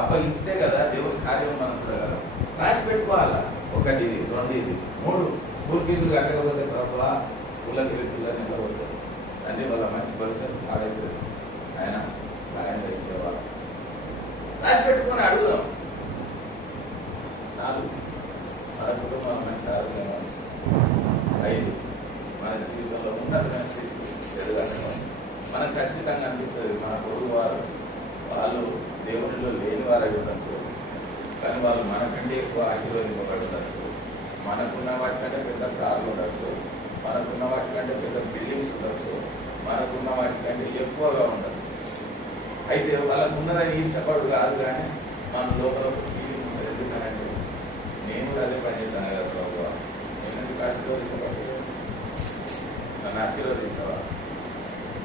అప్పగిస్తే కదా దేవుడి కార్యం మనం చూడగలం. రాసి పెట్టుకోవాలా. 1, 2, 3 స్కూల్ ఫీజులు కట్టకపోతే ప్రభువా స్కూళ్ళకి పిల్లల్ని ఎట్లా పోతారు? తండ్రి వల్ల మంచి పరిస్థితి పాడైతుంది, ఆయన సహాయం చేసేవాళ్ళు. రాసి పెట్టుకొని అడుగుదాం. 4 మన కుటుంబం మంచి ఆరోగ్యంగా ఉంది. 5 మన జీవితంలో ఉన్నతమైన స్థితికి ఎదగడం మనకు ఖచ్చితంగా అనిపిస్తుంది. మన పొరుగు వారు వాళ్ళు దేవునిలో లేని వారై ఉండొచ్చు, కానీ వాళ్ళు మనకంటే ఎక్కువ ఆశీర్వదింపబడవచ్చు. మనకున్న వాటికంటే పెద్ద కార్లు ఉండొచ్చు, మనకున్న వాటికంటే పెద్ద బిల్డింగ్స్ ఉండొచ్చు, మనకున్న వాటికంటే ఎక్కువగా ఉండొచ్చు. అయితే వాళ్ళకు ఉన్నదని ఈర్షపడు కాదు, కానీ మన లోపల ఫీలింగ్ ఉంటుంది. ఎందుకనంటే నేను అదే పని చేస్తాను కదా ప్రభు, నేను ఎందుకు ఆశీర్వదింపబడలేదు? నన్ను ఆశీర్వదించావా?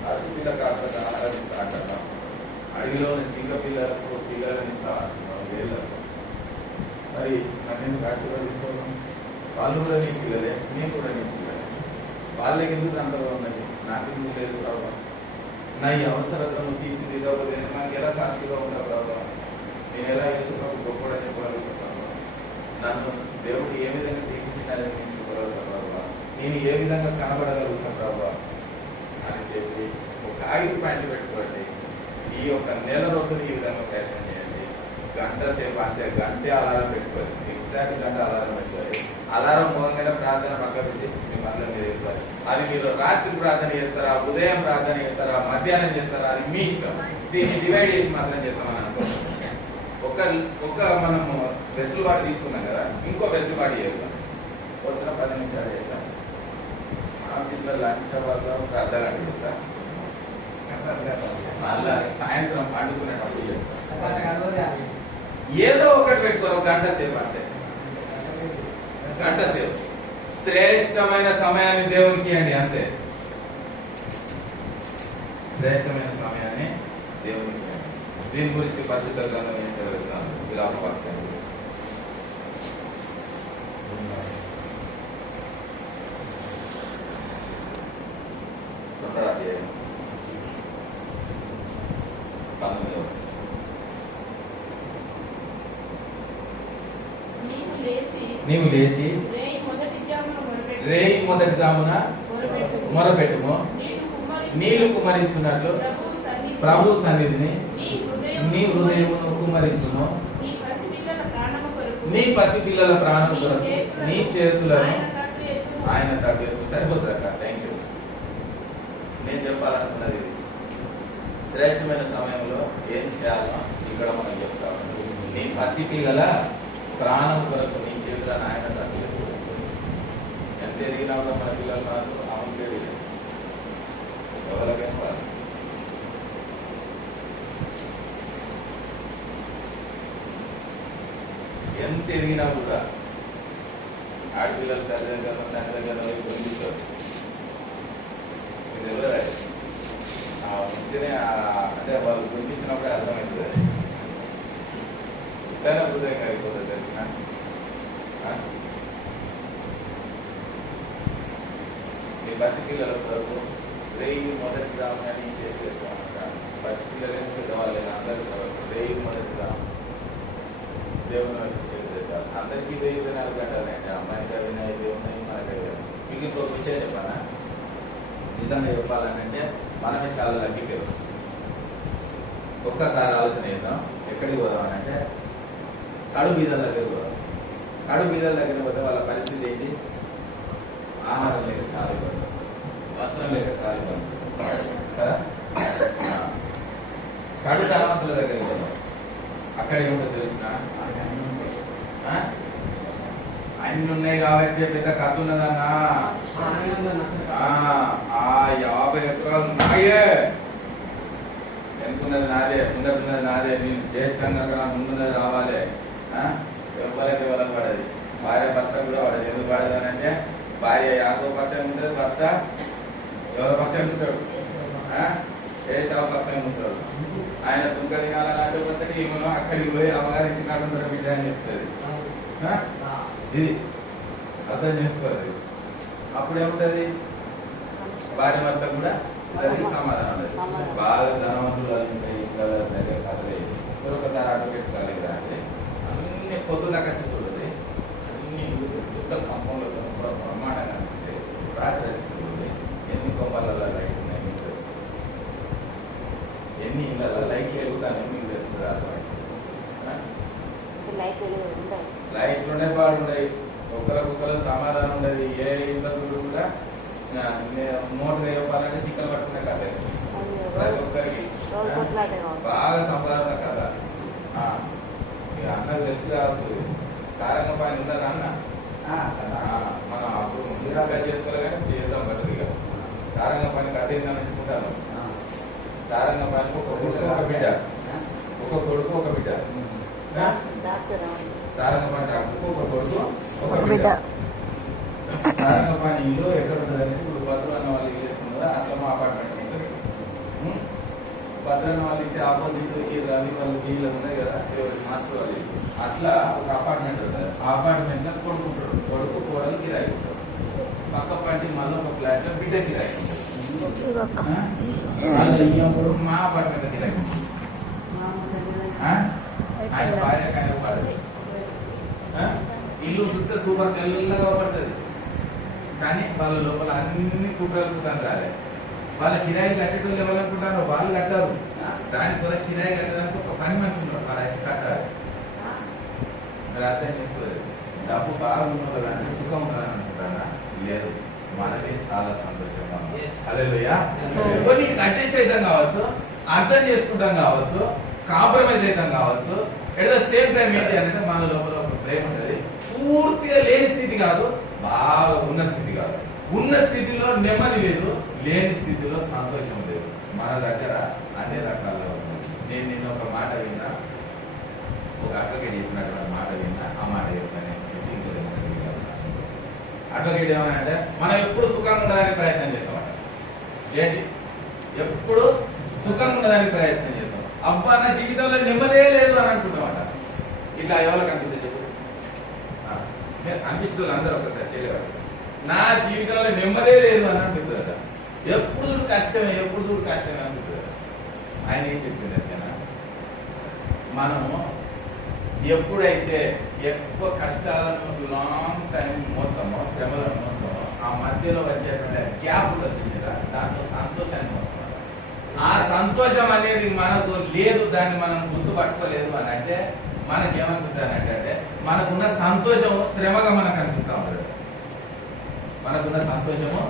అరచుపిల్ల కాకుండా ఆహారం ఇస్తా అంటున్నాం. అడవిలో నుంచి ఇంకా పిల్లలని ఇస్తా అంటున్నాం వేళ్ళకు. మరి నన్ను ఎందుకు ఆశీర్వదించావు? వాళ్ళు కూడా నీ పిల్లలే, నేను కూడా నీ పిల్లలే. వాళ్ళకి ఎందుకు అంతగా ఉన్నది, నాకు ఎందుకు లేదు ప్రభావ? నా ఈ అవసరతను తీర్చింది కాబట్టి నాకు ఎలా సాక్షిగా ఉంటావు ప్రభావ? నేను ఎలా యేసుప్రభు గొప్పడని చెప్పగలుగుతాను? నన్ను దేవుడు ఏ విధంగా తీర్చిందని నేను చెప్పగలుగుతాను ప్రభావ? నేను ఏ విధంగా కనబడగలుగుతాను ప్రభావ అని చెప్పి ఒక 5 పాయింట్లు పెట్టుకోండి. ఈ యొక్క నెల రోజులు ఈ విధంగా ప్రయత్నం చేయండి. గంట సేపు అంతే, గంటే అలారం పెట్టుకోండి. ఎగ్జాక్ట్ గంట అలారం పెట్టుకోవాలి. అలారం మోగంగానే ప్రార్థన పక్క పెట్టి మీ మనలో మీరు వేసుకోవాలి. అది మీరు రాత్రి ప్రార్థన చేస్తారా, ఉదయం ప్రార్థన చేస్తారా, మధ్యాహ్నం చేస్తారా, అది మీ ఇష్టం. దీన్ని డివైడ్ చేసి మాత్రం చేస్తామని అనుకుంటున్నాం. ఒక మనము వెసులుబాటు తీసుకున్నాం కదా, ఇంకో వెసులుబాటు చేద్దాం. పొద్దున 10 నిమిషాలు చేద్దాం. ఆఫీస్లో లంచ్ వల్ల ఒక అర్ధగంట చేద్దాం. మళ్ళా సాయంత్రం పండుకునేటప్పుడు చేద్దాం. ఏదో ఒకటి పెట్టుకోరు, ఒక గంట సేపు అంటే గంట సేపు శ్రేష్టమైన సమయాన్ని దేవునికి ఇవ్వండి. అంతే, శ్రేష్టమైన సమయాన్ని దేవునికి ఇవ్వండి. దీని గురించి పరిశుద్ధ గ్రంథం ఏం చదువుతాను? విలాప వాక్యం అధ్యాయం 19. నీవు లేచి రేయి మొదటి జామున మొరపెట్టుము. నీళ్లు కుమ్మరించున్నట్లు ప్రభు సన్నిధిని నీ హృదయమును కుమ్మరించును. నీ పసిపిల్లల ప్రాణం కొరకు నీ చేతులను ఆయన తగ్గదు. సరిపోతుందా? Thank you. నేను చెప్పాలనుకున్నది ఇది. శ్రేష్టమైన సమయంలో ఏం చేయాలో ఇక్కడ మనం చెప్తాము. నీ పసిపిల్లల ప్రాణం కొరకు నీ చేతులను ఆయన తగ్గదు. ఎంత ఎదిగినా కూడా మన పిల్లలు మనకు అమలు ఎవరికైనా వాళ్ళు ఎంత ఎదిగినా కూడా ఆడపిల్లలు తల్లి దగ్గర తండ్రి దగ్గర పొందించారు. ఇది ఎవరు ఉంటేనే అంటే వాళ్ళు పొందించినప్పుడే అర్థమవుతుంది. ఇట్లనే హృదయం అయిపోతుంది తెలిసిన. మీ పసిపిల్లల కొరకు రేయి మొదటి గ్రామాన్ని చేసేది అంటారు. పసిపిల్లలే కావాలి, అందరి కొరకు రేయి మొదటి గ్రామం దేవుని వైపు చేసేస్తారు. అందరికీ 24 గంటలండి. అమ్మాయికి అవి ఉన్నాయి, మనకి అవి. మీకు ఇంకొక విషయం చెప్పానా? నిజంగా చెప్పాలంటే మనమే చాలా లక్కీ ఫెలోస్. ఒక్కసారి ఆలోచన చేద్దాం. ఎక్కడికి పోదామని అంటే కడు బీదల దగ్గర పోదాం. కడు బీదల దగ్గర పోతే వాళ్ళ పరిస్థితి ఏంటి? ఆహారం లేక చాలా ఇబ్బంది, వస్త్రం లేక చాలా ఇబ్బంది కదా. కడు ధనవంతుల దగ్గరికి పోదాం. అక్కడ ఏమిటో తెలుసిన అన్ని ఉన్నాయి కాబట్టి పెద్ద కథ ఉన్నదన్నా. 50 ఎకరాలు నాయే, వెనుకున్నది నాదే, ముందరున్నది నాదే, నేను జ్యేష్ఠంగా ముందున్నది రావాలి. ఎవరికి ఎవరికి పడది. భార్య భర్త కూడా పడదు. ఎందుకు పడదు అని అంటే భార్య 50% ఉంటుంది, భర్త ఎవరి పక్షం ఉంటాడు, ఏసావు పక్షం ఉంటాడు. ఆయన దుఃఖ దినాలని ఆశపడతాడు, ఏమో అక్కడికి పోయి అమ్మగారి ఇంటి కాడ ఉంటాడు బిడ్డ అని చెప్తుంది. ఇది అర్థం చేసుకోవాలి. అప్పుడేముంటది? భార్య భర్త కూడా ఇద్దరికి సమాధానం లేదు. బాగా ధనవంతులు ఉంటాయి, ఇంకా దగ్గర కథలే. ఒకసారి అడ్వకేట్స్ కాలేదు అంటే అన్ని పొద్దున ఖర్చు చూడదు, అన్ని దుఃఖ కంపంలో బ్రహ్మాండంగా అనిపిస్తే రాత్రి వచ్చి ఎన్ని కొమ్మలలో లైట్ ఉన్నాయి, ఎన్ని ఇళ్ళ లైట్లు వెలుగుతానే మీకు తెలుస్తుంది. లైట్లు ఉండే పాడు ఉండయి, ఒక్కరికొక్కరు సమాధానం ఉండదు. ఏ ఇళ్ళ కూడా మోటుగా చెప్పాలంటే చిక్కలు పట్టుకునే కథ. ప్రతి ఒక్కరికి బాగా సంపాదన కథ. అన్నకు తెలిసి కావచ్చు. సారంగ పైన ఉన్నదా అన్న? మనం అప్పుడు ముందుగా పై చేసుకోవాలి కానీ చేద్దాం బట్టలుగా. సారంగ పైన కథ ఏందని అనుకుంటాను. సారంగ పైనకు ఒక కొడుకు ఒక బిడ్డ, ఒక కొడుకు ఒక బిడ్డ. సారంగ పైన డాక్టర్కు ఒక కొడుకు ఒక బిడ్డ. సారంగ పైన ఇల్లు ఎక్కడ ఉంటుందని ఇప్పుడు భద్రు అన్న వాళ్ళకి భద్రన్న వాళ్ళ ఇంటి ఆపోజిట్ ఈ రవి వాళ్ళ వీళ్ళు ఉన్నాయి కదా మాస్టర్ వాళ్ళు అట్లా ఒక అపార్ట్మెంట్ ఉంటుంది. ఆ అపార్ట్మెంట్ లో కొడుకుంటాడు, కొడుకు కోడలు కిరాయి ఉంటాడు. పక్క పార్టీ మళ్ళీ ఒక ఫ్లాట్ లో బిడ్డ కిరాయి ఉంటాడు. అప్పుడు మా అపార్ట్మెంట్ కిరాయి ఉంటుంది. ఆయన భార్య ఆయన పడదు. ఇల్లు చుట్టూ సూపర్ తెల్లగా పడుతుంది. కానీ వాళ్ళ లోపల అన్ని కుట్రలు తంత్రాలే. వాళ్ళ కిరాయి కట్టేటోళ్ళు ఎవరనుకుంటారో వాళ్ళు కట్టారు. దాని కొరకు కిరాయి కట్టడానికి ఒక పని మనిషి ఉన్నారు, వాళ్ళ కట్టాలి. మీరు అర్థం చేసుకోలేదు. డబ్బు బాగున్నది అంటే సుఖం ఉండాలని అనుకుంటారా? లేదు, మనకే చాలా సంతోషంగా ఉంది. హల్లెలూయా. కొన్నిటికి అడ్జస్ట్ అవుతాం కావచ్చు, అర్థం చేసుకుంటాం కావచ్చు, కాంప్రమైజ్ అవుతాం కావచ్చు. ఎట్ ద సేమ్ టైం ఏంటి అంటే మన లోపల ఒక ప్రేమ ఉంటుంది. పూర్తిగా లేని స్థితి కాదు, బాగా ఉన్న స్థితి కాదు. ఉన్న స్థితిలో నెమ్మది లేదు, లేని స్థితిలో సంతోషం లేదు. మన దగ్గర అన్ని రకాలుగా ఉంది. నేను నిన్న ఒక మాట విన్నా, ఒక అడ్వకేట్ చెప్పినటువంటి మాట విన్నా. ఆ మాట చెప్పాను అడ్వకేట్ ఏమన్నా అంటే మనం ఎప్పుడు సుఖంగా ఉండడానికి ప్రయత్నం చేస్తామట. ఏంటి? ఎప్పుడు సుఖంగా ఉండడానికి ప్రయత్నం చేస్తాం. అబ్బా నా జీవితంలో నెమ్మదే లేదు అని అనుకుంటామట. ఇట్లా ఎవరికి అనిపిస్తే చెప్పు, అనిపిస్తుంది అందరూ ఒకసారి చేయలేరు. నా జీవితంలో నెమ్మదే లేదు అని అనిపిస్తుందట. ఎప్పుడు చూడు కష్టమే, ఎప్పుడు చూడు కష్టమే అనిపిస్తుంది. ఆయన ఏం చెప్పింది అంటే మనము ఎప్పుడైతే ఎక్కువ కష్టాలను లాంగ్ టైం మోస్తామో, శ్రమలను మోస్తామో, ఆ మధ్యలో వచ్చేటువంటి గ్యాప్ ఉంటుంది కదా, దాంట్లో సంతోషాన్ని మోస్తాం. ఆ సంతోషం అనేది మనకు లేదు, దాన్ని మనం గుర్తుపట్టుకోలేదు అని అంటే మనకేమనిపిస్తానంటే మనకున్న సంతోషము శ్రమగా మనకు అనిపిస్తూ ఉంటుంది. మనకున్న సంతోషము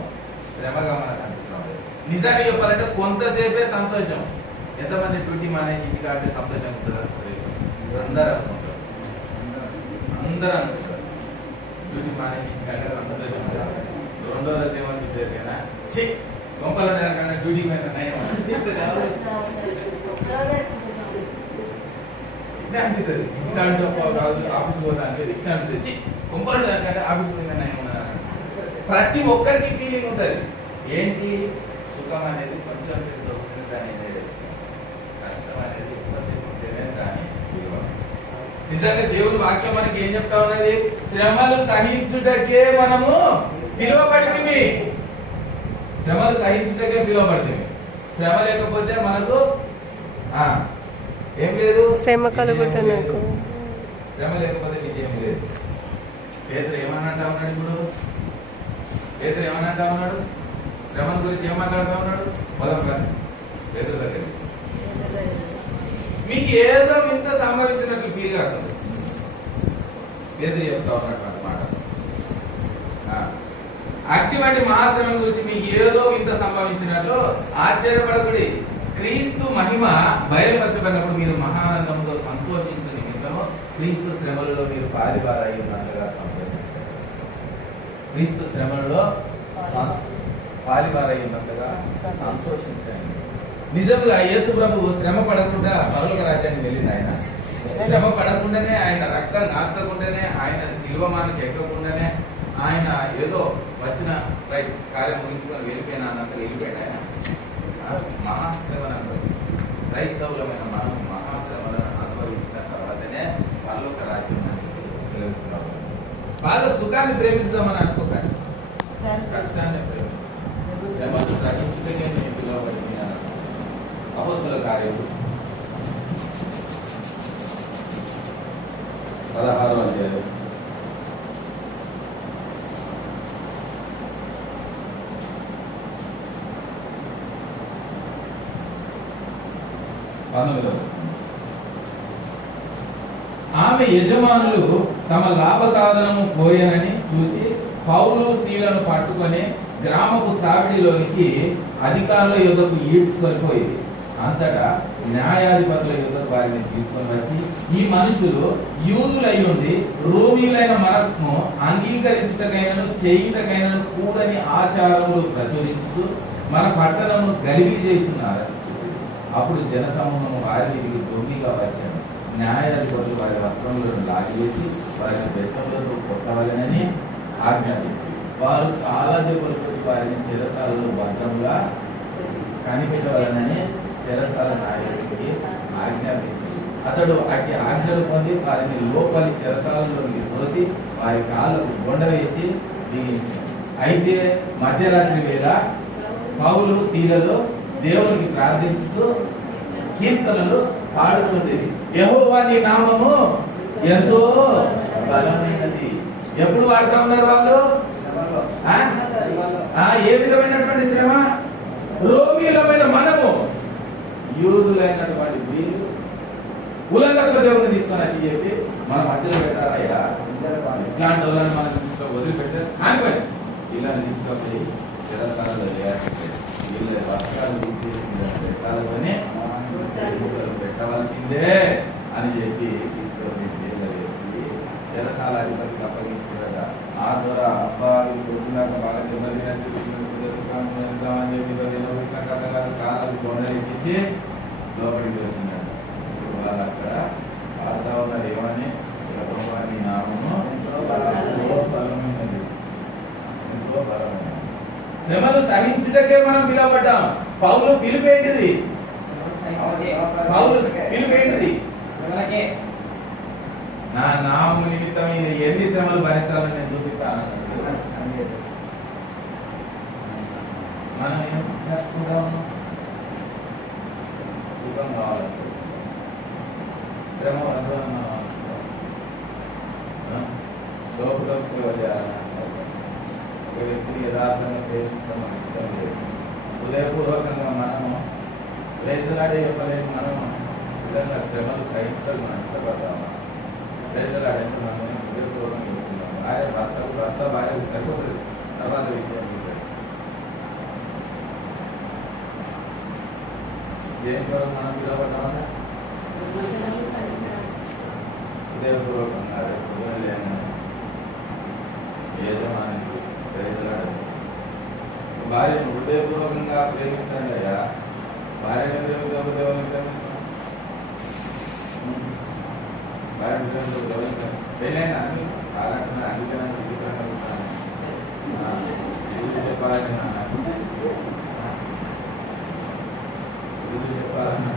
శ్రమగా మనకు అనిపిస్తూ ఉంటుంది. నిజాన్ని చెప్పాలంటే కొంతసేపే సంతోషం. ఎంతమంది డ్యూటీ మానేసి ఇంటికి అంటే సంతోషం ఉంటుందా? అందరూ అనుకుంటారు, అందరూ అనుకుంటారు డ్యూటీ మానేసి ఇంటికి అంటే సంతోషం ఉంటుందా? 2 రోజులు ఏమనిపిస్తేనా గొంపలు కన్నా డ్యూటీ మీద నయం ఇట్లా అనిపిస్తుంది. ఇట్లా అంటే ఆఫీస్ పోతా అంటే ఇట్లా అనిపిస్తుంది. గొంపలు కంటే ఆఫీస్ మీద నయం ఉన్నదని ప్రతి ఒక్కరికి ఫీలింగ్ ఉంటుంది. ఏంటి? సుఖం అనేది కొంచెం సేపు దొరుకుతుంది, దాని కష్టం అనేది ఎక్కువసేపు ఉంటేనే దాని విలువ. నిజంగా దేవుని వాక్యం మనకి ఏం చెప్తా ఉన్నది? శ్రమలు సహించుటకే మనము పిలువబడితిమి. శ్రమలు సహించుటకే పిలువబడితిమి. శ్రమ లేకపోతే మనకు ఏం లేదు, శ్రమ కలుగుతుంది. శ్రమ లేకపోతే విజయం లేదు. పేతురు ఏమనంటా ఉన్నాడు? ఇప్పుడు పేతురు ఏమనంటా ఉన్నాడు? శ్రమల గురించి ఏమన్నాడుతా ఉన్నాడు? మొదలు పేతురు దగ్గర మీకు ఏదో ఇంత సంభవించినట్లు ఫీల్ కాకుండా పేతురు చెప్తా ఉన్నటువంటి మాట. అగ్ని వంటి మహాశ్రమం గురించి మీకు ఏదో ఇంత సంభవించినట్లు ఆశ్చర్యపడకుడి. క్రీస్తు మహిమ బయలుపరచబడినప్పుడు మీరు మహానందంతో సంతోషించే నిమిత్తము క్రీస్తు శ్రమలలో మీరు పాలివారయ్యున్నట్లుగా సంతోషిస్తారు. క్రీస్తు శ్రమలలో పాలివారయ్యున్నట్లుగా సంతోషించండి. నిజంగా యేసు ప్రభువు శ్రమ పడకుండా పరలోక రాజ్యానికి వెళ్ళింది. ఆయన శ్రమ పడకుండానే, ఆయన రక్తం కార్చకుండానే, ఆయన శిల్వమానికి ఎక్కకుండానే, ఆయన ఏదో వచ్చిన కార్యం ముగించుకొని వెళ్ళిపోయినా అన్నంతగా వెళ్ళిపోయాడు. ఆయన మహాశ్రమను అనుభవించి క్రైస్తవులమైన మనం మహాశ్రమలను అనుభవించిన తర్వాతనే పరలోక రాజ్యాన్ని పిలుస్తున్నాం. బాగా సుఖాన్ని ప్రేమించదామని అనుకోకండి, కష్టాన్ని ప్రేమించాలి. శ్రమను సహించుటకే నేను పిలువబడింది. అపోస్తుల కార్యము 16వ అధ్యాయం 19వ వచనం. ఆమె యజమానులు తమ లాభ సాధనము పోయనని చూసి పౌలు శీలను పట్టుకొని గ్రామపు చావిడిలోనికి అధికారుల యొద్దకు ఈడ్చుకొని పోయింది. అంతటా న్యాయాధిపతుల యొద్దకు వారిని తీసుకొని వచ్చి, ఈ మనుషులు యూదులయ్యుండి రోమీయులైన మనకు అంగీకరించుటకైనను చేయుటకైనను కూడని ఆచారములు ప్రచురించుతూ మన పట్టణమును గలిబిలి చేస్తున్నారు. అప్పుడు జనసమూహము వారి మీదికి దొంగిగా వచ్చాను. న్యాయాధిపతులు వారి వస్త్రములను లాగివేసి వారిని బెత్తములతో కొట్టవలెనని ఆజ్ఞాపించి వారు చాలా దెబ్బలు కొట్టి వారిని చెరసాలలో భద్రంగా కనిపెట్టవలనని చెరసాల నాయకుడికి ఆజ్ఞాపించాడు. అతడు అట్టి ఆజ్ఞలు పొంది వారిని లోపలి చెరసాలలోకి తోసి వారి కాళ్ళకు బొండ వేసి దిగించాడు. అయితే మధ్యరాత్రి వేళ పౌలు శీలలో దేవునికి ప్రార్థించుతూ కీర్తనలు పాడుతుండేది. యెహోవా నీ నామము ఎంతో బలమైనది. ఎప్పుడు వాడుతా ఉన్నారు వాళ్ళు? ఏ విధమైనటువంటి శ్రమ? రోమీలమైన మనము యూదులైనటువంటి వీళ్ళు కులంగా దేవుని తీసుకొని వచ్చి చెప్పి మన మధ్యలో పెట్టారయ్యా, ఇట్లాంటి వాళ్ళని మనం వదిలిపెట్టారు కానిపోయి వీళ్ళని తీసుకొని చిరస్థానంలో వీళ్ళ వస్త్రాలు పెట్టాలని పెట్టవలసిందే అని చెప్పి తీసుకొని జైల్లో వేసి చెరసాల అధిపతికి అప్పగించారట. ఆ ద్వారా అబ్బాయి కొట్టినాక బాగా దెబ్బతినట్టు అని చెప్పి కథ కాదు కాళ్ళకు కొండలు ఎక్కించి లోపలికి వేస్తున్నాడు. ఇప్పుడు వాళ్ళు అక్కడ పాడుతా ఉన్నారు ఏమని? నీ నామము ఎంతో బలమైనది, ఎంతో బలమైనది. శ్రమలు సహించుటకే మనం పిలువబడ్డాం. పౌలు పిలిపేంటిది? పౌలు పిలిపేంటిది? నా నామము నిమిత్తం ఎన్ని శ్రమలు భరించాలని నేను చూపిస్తాను. మనం ఏం నేర్చుకుంటాము? సుఖం కావాలంటే శ్రమ లోపల సేవ చేయాలని ఒక వ్యక్తిని యథార్థంగా ప్రేమించడం మనకు ఇష్టం లేదు. హృదయపూర్వకంగా మనము ప్రేజలాడే చెప్పలేము. మనము విధంగా శ్రమలు సహించడం మనం ఇష్టపడతాము. ప్రేజలాడే మనం హృదయపూర్వకంగా చెప్తున్నాము. భర్త భార్యకు సరిపోతుంది. తర్వాత విషయం దేని కొరకు మనం పిలవబడ్డామన్నా హృదయపూర్వకంగా హృదయం యజమానికి ప్రేజలాడు. భార్యను హృదయపూర్వకంగా ప్రేమించండి అయ్యా. భార్యను ప్రేమించకపోతే ఎవరిని ప్రేమిస్తాం? భార్యను ప్రేమించకపోతే ఎవరిని పెళ్ళైనా అని కాలంటున్నా అందుకన్నా విచిత్రంగా చెప్పాలని చెప్పాలన్నా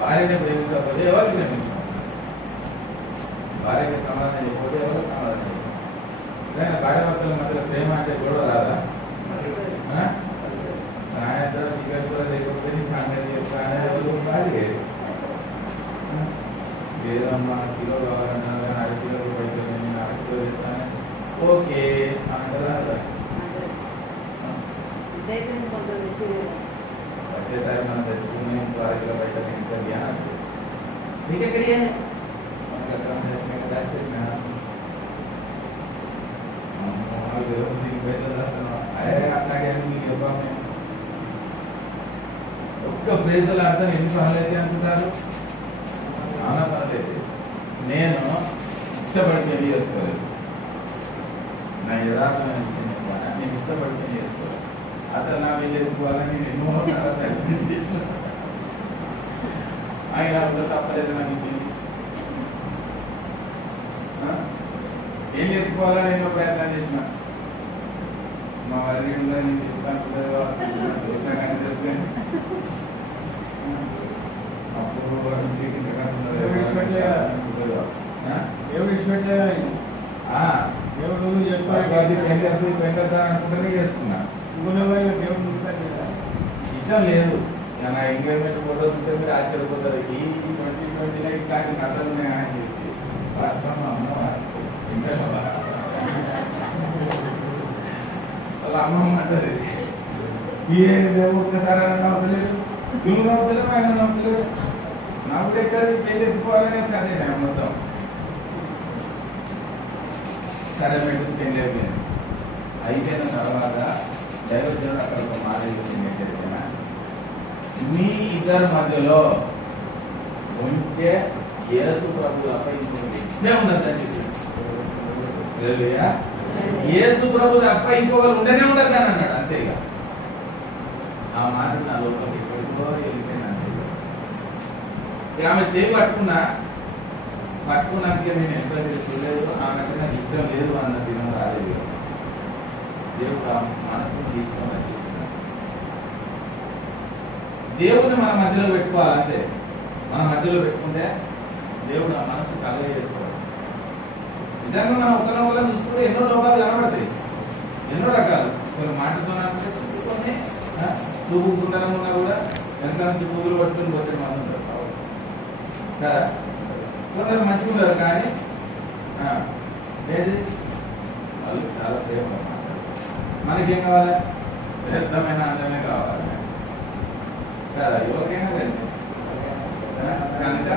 భార్యని ప్రేమించకపోతే ఎవరిని ప్రేమిస్తాం? భార్యకి సమాధానం చెప్పకపోతే ఎవరికి సమాధానం చెప్పాలి? భార్య భర్తల మధ్యలో ప్రేమ అంటే గొడవ రాదా? సాయంత్రం చికెన్ కూడా లేకపోతే నీ సంగతి చెప్తానే ఎవరు భార్య లేదమ్మా కిలో కావాలన్నా కానీ 5 కిలో పైసలు నేను 6 కిలో చెప్తానే ఓకే అంటారా? వచ్చేసారి మనం తెచ్చుకునే 6 కిలో పైసలు ఇంకా జ్ఞానం నీకెక్కడియే మనకు అక్కడ ఒక్క ప్రేజల అర్థం ఎందుకు అనలేదు అనుకుంటారు? చాలా పర్లేదు. నేను ఇష్టపడి పెళ్లి చేసుకోలేదు. నా యథార్థమైన విషయం చెప్పాను. నేను ఇష్టపడి పెళ్లి చేసుకోలేదు. అసలు నా వెళ్ళి ఎదుర్కోవాలని నేను ఎన్నో ప్రయత్నం చేస్తున్నాను. ఆయన కూడా తప్పలేదు నాకు పెళ్లి. పెళ్లి ఎత్తుకోవాలని ఎన్నో ప్రయత్నం చేసిన. మా వారి నేను చెప్తాను తెలుసు. అప్పుడు అనుకుంటూనే చేస్తున్నా. ఇష్టం లేదు. నా ఎంగేజ్మెంట్ ఫోటో చూస్తే మీరు ఆశ్చర్యపోతారు. ఈ 2020లో ఇట్లాంటి కథలు ఉన్నాయని చెప్పి వాస్తవం అమ్మవారు వాళ్ళ అమ్మమ్మ అంటది ఒక్కసారి నవ్వుతలేదు, నువ్వు నవ్వుతలేవు, ఆయన నవ్వుతలేవు. నాకు ఎక్కడ పెళ్లి ఎత్తుకోవాలని అదే మొత్తం. సరే పెట్టుకు పెళ్లి అయిపోయింది. అయిపోయిన తర్వాత దైవజనుడు అక్కడ ఒక మాట ఏంటంటే మీ ఇద్దరి మధ్యలో ఉంటే యేసు ప్రభు తప్ప ఇంకొక వ్యక్తే ఉండదండి. యేసు ప్రభు తప్ప ఇంకొకరు ఉండనే ఉండదు అని అన్నాడు. అంతేగా ఆ మాట నా లోపలికి ఎక్కడికో వెళ్ళిపోయింది. అంతే ఆమె చేయి పట్టుకున్నాక నేను ఎంత చూడలేదు, ఆమెకి నాకు ఇష్టం లేదు అన్న దినం రాలేదు. దేవుడు ఆ మనసును తీసుకొని వచ్చేస్తున్నాడు. దేవుడిని మన మధ్యలో పెట్టుకోవాలి అంతే. మన మధ్యలో పెట్టుకుంటే దేవుడు ఆ మనసు కలగ చేసుకోవాలి. నిజంగా మనం ఒకరి వల్ల చూసుకుంటే ఎన్నో లోపాలు కనబడతాయి, ఎన్నో రకాలు. కొన్ని మాటతో కొన్ని చూపు సుందరంగా ఉన్నా కూడా వెనక నుంచి చూపులు పట్టుకుని పోతే మనం ఉంటారు కదా. కొందరు మంచిగా ఉంటారు కానీ ఏంటి వాళ్ళు చాలా ప్రేమ మనకేం కావాలి, శ్రద్ధమైన అందమే కావాలి కదా. ఎవరికైనా కానీ కనుక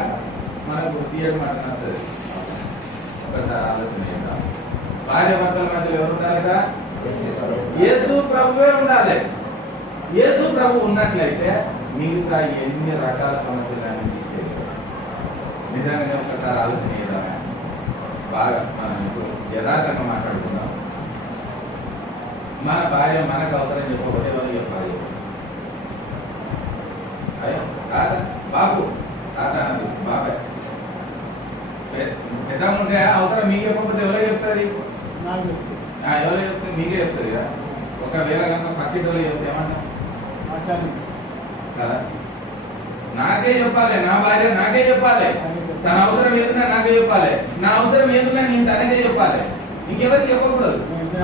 మనకు తీయడం మాట నచ్చదు. ఒకసారి ఆలోచన చేద్దాం. భార్య భర్తల మధ్యలో ఎవరు ఉంటారట? యేసు ప్రభువే ఉండాలి. యేసు ప్రభు ఉన్నట్లయితే మిగతా ఎన్ని రకాల సమస్యలను తీసేది. నిజంగానే ఒకసారి ఆలోచన చేద్దాం. బాగా మనం ఇప్పుడు యథార్థంగా మాట్లాడుకుందాం. మన భార్య మనకు అవసరం చెప్పకపోతే ఎవరు చెప్పాలి? అయ్యో తాత బాబు, తాత అన్నది బాబాయ్. పెద్ద ఉంటే అవసరం మీకు చెప్పకపోతే ఎవరో చెప్తుంది? ఎవరో చెప్తే మీకే చెప్తుంది కదా. ఒకవేళ కనుక పక్కింటి వాళ్ళు చెప్తే ఏమంటా కదా, నాకే చెప్పాలి. నా భార్య నాకే చెప్పాలి. తన అవసరం ఏదున్నా నాకే చెప్పాలి. నా అవసరం ఏదున్నా నేను తనకే చెప్పాలి. ఇంకెవరికి చెప్పకూడదు.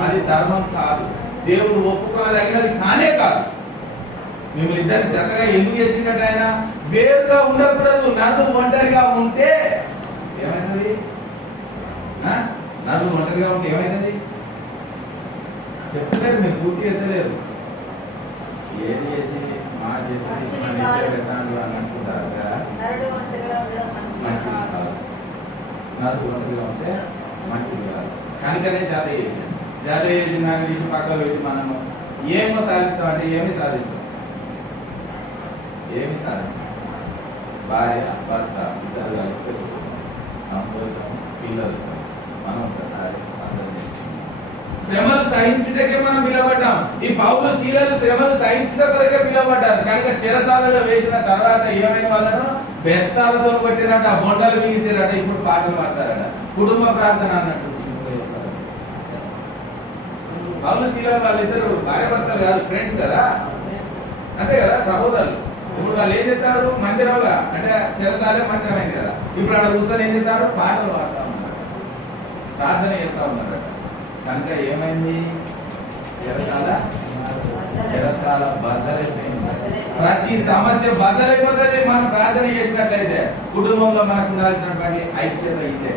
అది ధర్మం కాదు. దేవుడు ఒప్పుకోదగినది కానే కాదు. మిమ్మల్ని ఇద్దరు జతగా ఎందుకు చేసినట్టు ఆయన వేరుగా ఉండకూడదు. నన్ను ఒంటరిగా ఉంటే ఏమైతుంది? నన్ను ఒంటరిగా ఉంటే ఏమైతుంది చెప్పలేదు. మీరు పూర్తి ఎత్తలేరు. ఏది చేసి మా చెప్పి పెట్టాను అని అనుకుంటారు కదా. మంచిది కాదు. నన్ను ఒంటరిగా ఉంటే మంచిది కాదు. కనుకనే జాత చేసి దాన్ని తీసి పక్కన పెట్టి మనము ఏమో సాధిస్తాం అంటే ఏమి సాధిస్తాం? ఏమి సాధిస్తాం? భార్య భర్త ఇద్దరు కలిసి సంతోషం, పిల్లలు మనం ఒకసారి అర్థం చేసుకుంటాం. శ్రమలు సహించుటకే మనం పిలవడ్డాం. ఈ పౌలు శీలలు శ్రమలు సహించుట కొరకే పిలవడ్డారు. కనుక చెరసాలలో వేసిన తర్వాత ఏమైనా వాళ్ళను బెత్తాలతో కొట్టినట్టు ఆ బొండలు మిగిల్చారట. ఇప్పుడు పాటలు పాడతారట. కుటుంబ ప్రార్థన అన్నట్టు పౌలు శీలలు వాళ్ళిద్దరు భార్య భర్తలు కాదు, ఫ్రెండ్స్ కదా, అంతే కదా, సహోదరులు. ఇప్పుడు వాళ్ళు ఏం చేస్తారు? మందిరంలో అంటే చెరసాలే మందిరం అయింది కదా. ఇప్పుడు అక్కడ కూర్చొని ఏం చేస్తారు? పాటలు పాడుతూ ఉన్నారు, ప్రార్థన చేస్తూ ఉన్నారట. కనుక ఏమైంది? చెరసాల బద్దలైపోయింది. ప్రతి సమస్య బద్దలైపోతుంది మనం ప్రార్థన చేసినట్లయితే. కుటుంబంలో మనకు ఉండాల్సినటువంటి ఐక్యత ఇదే.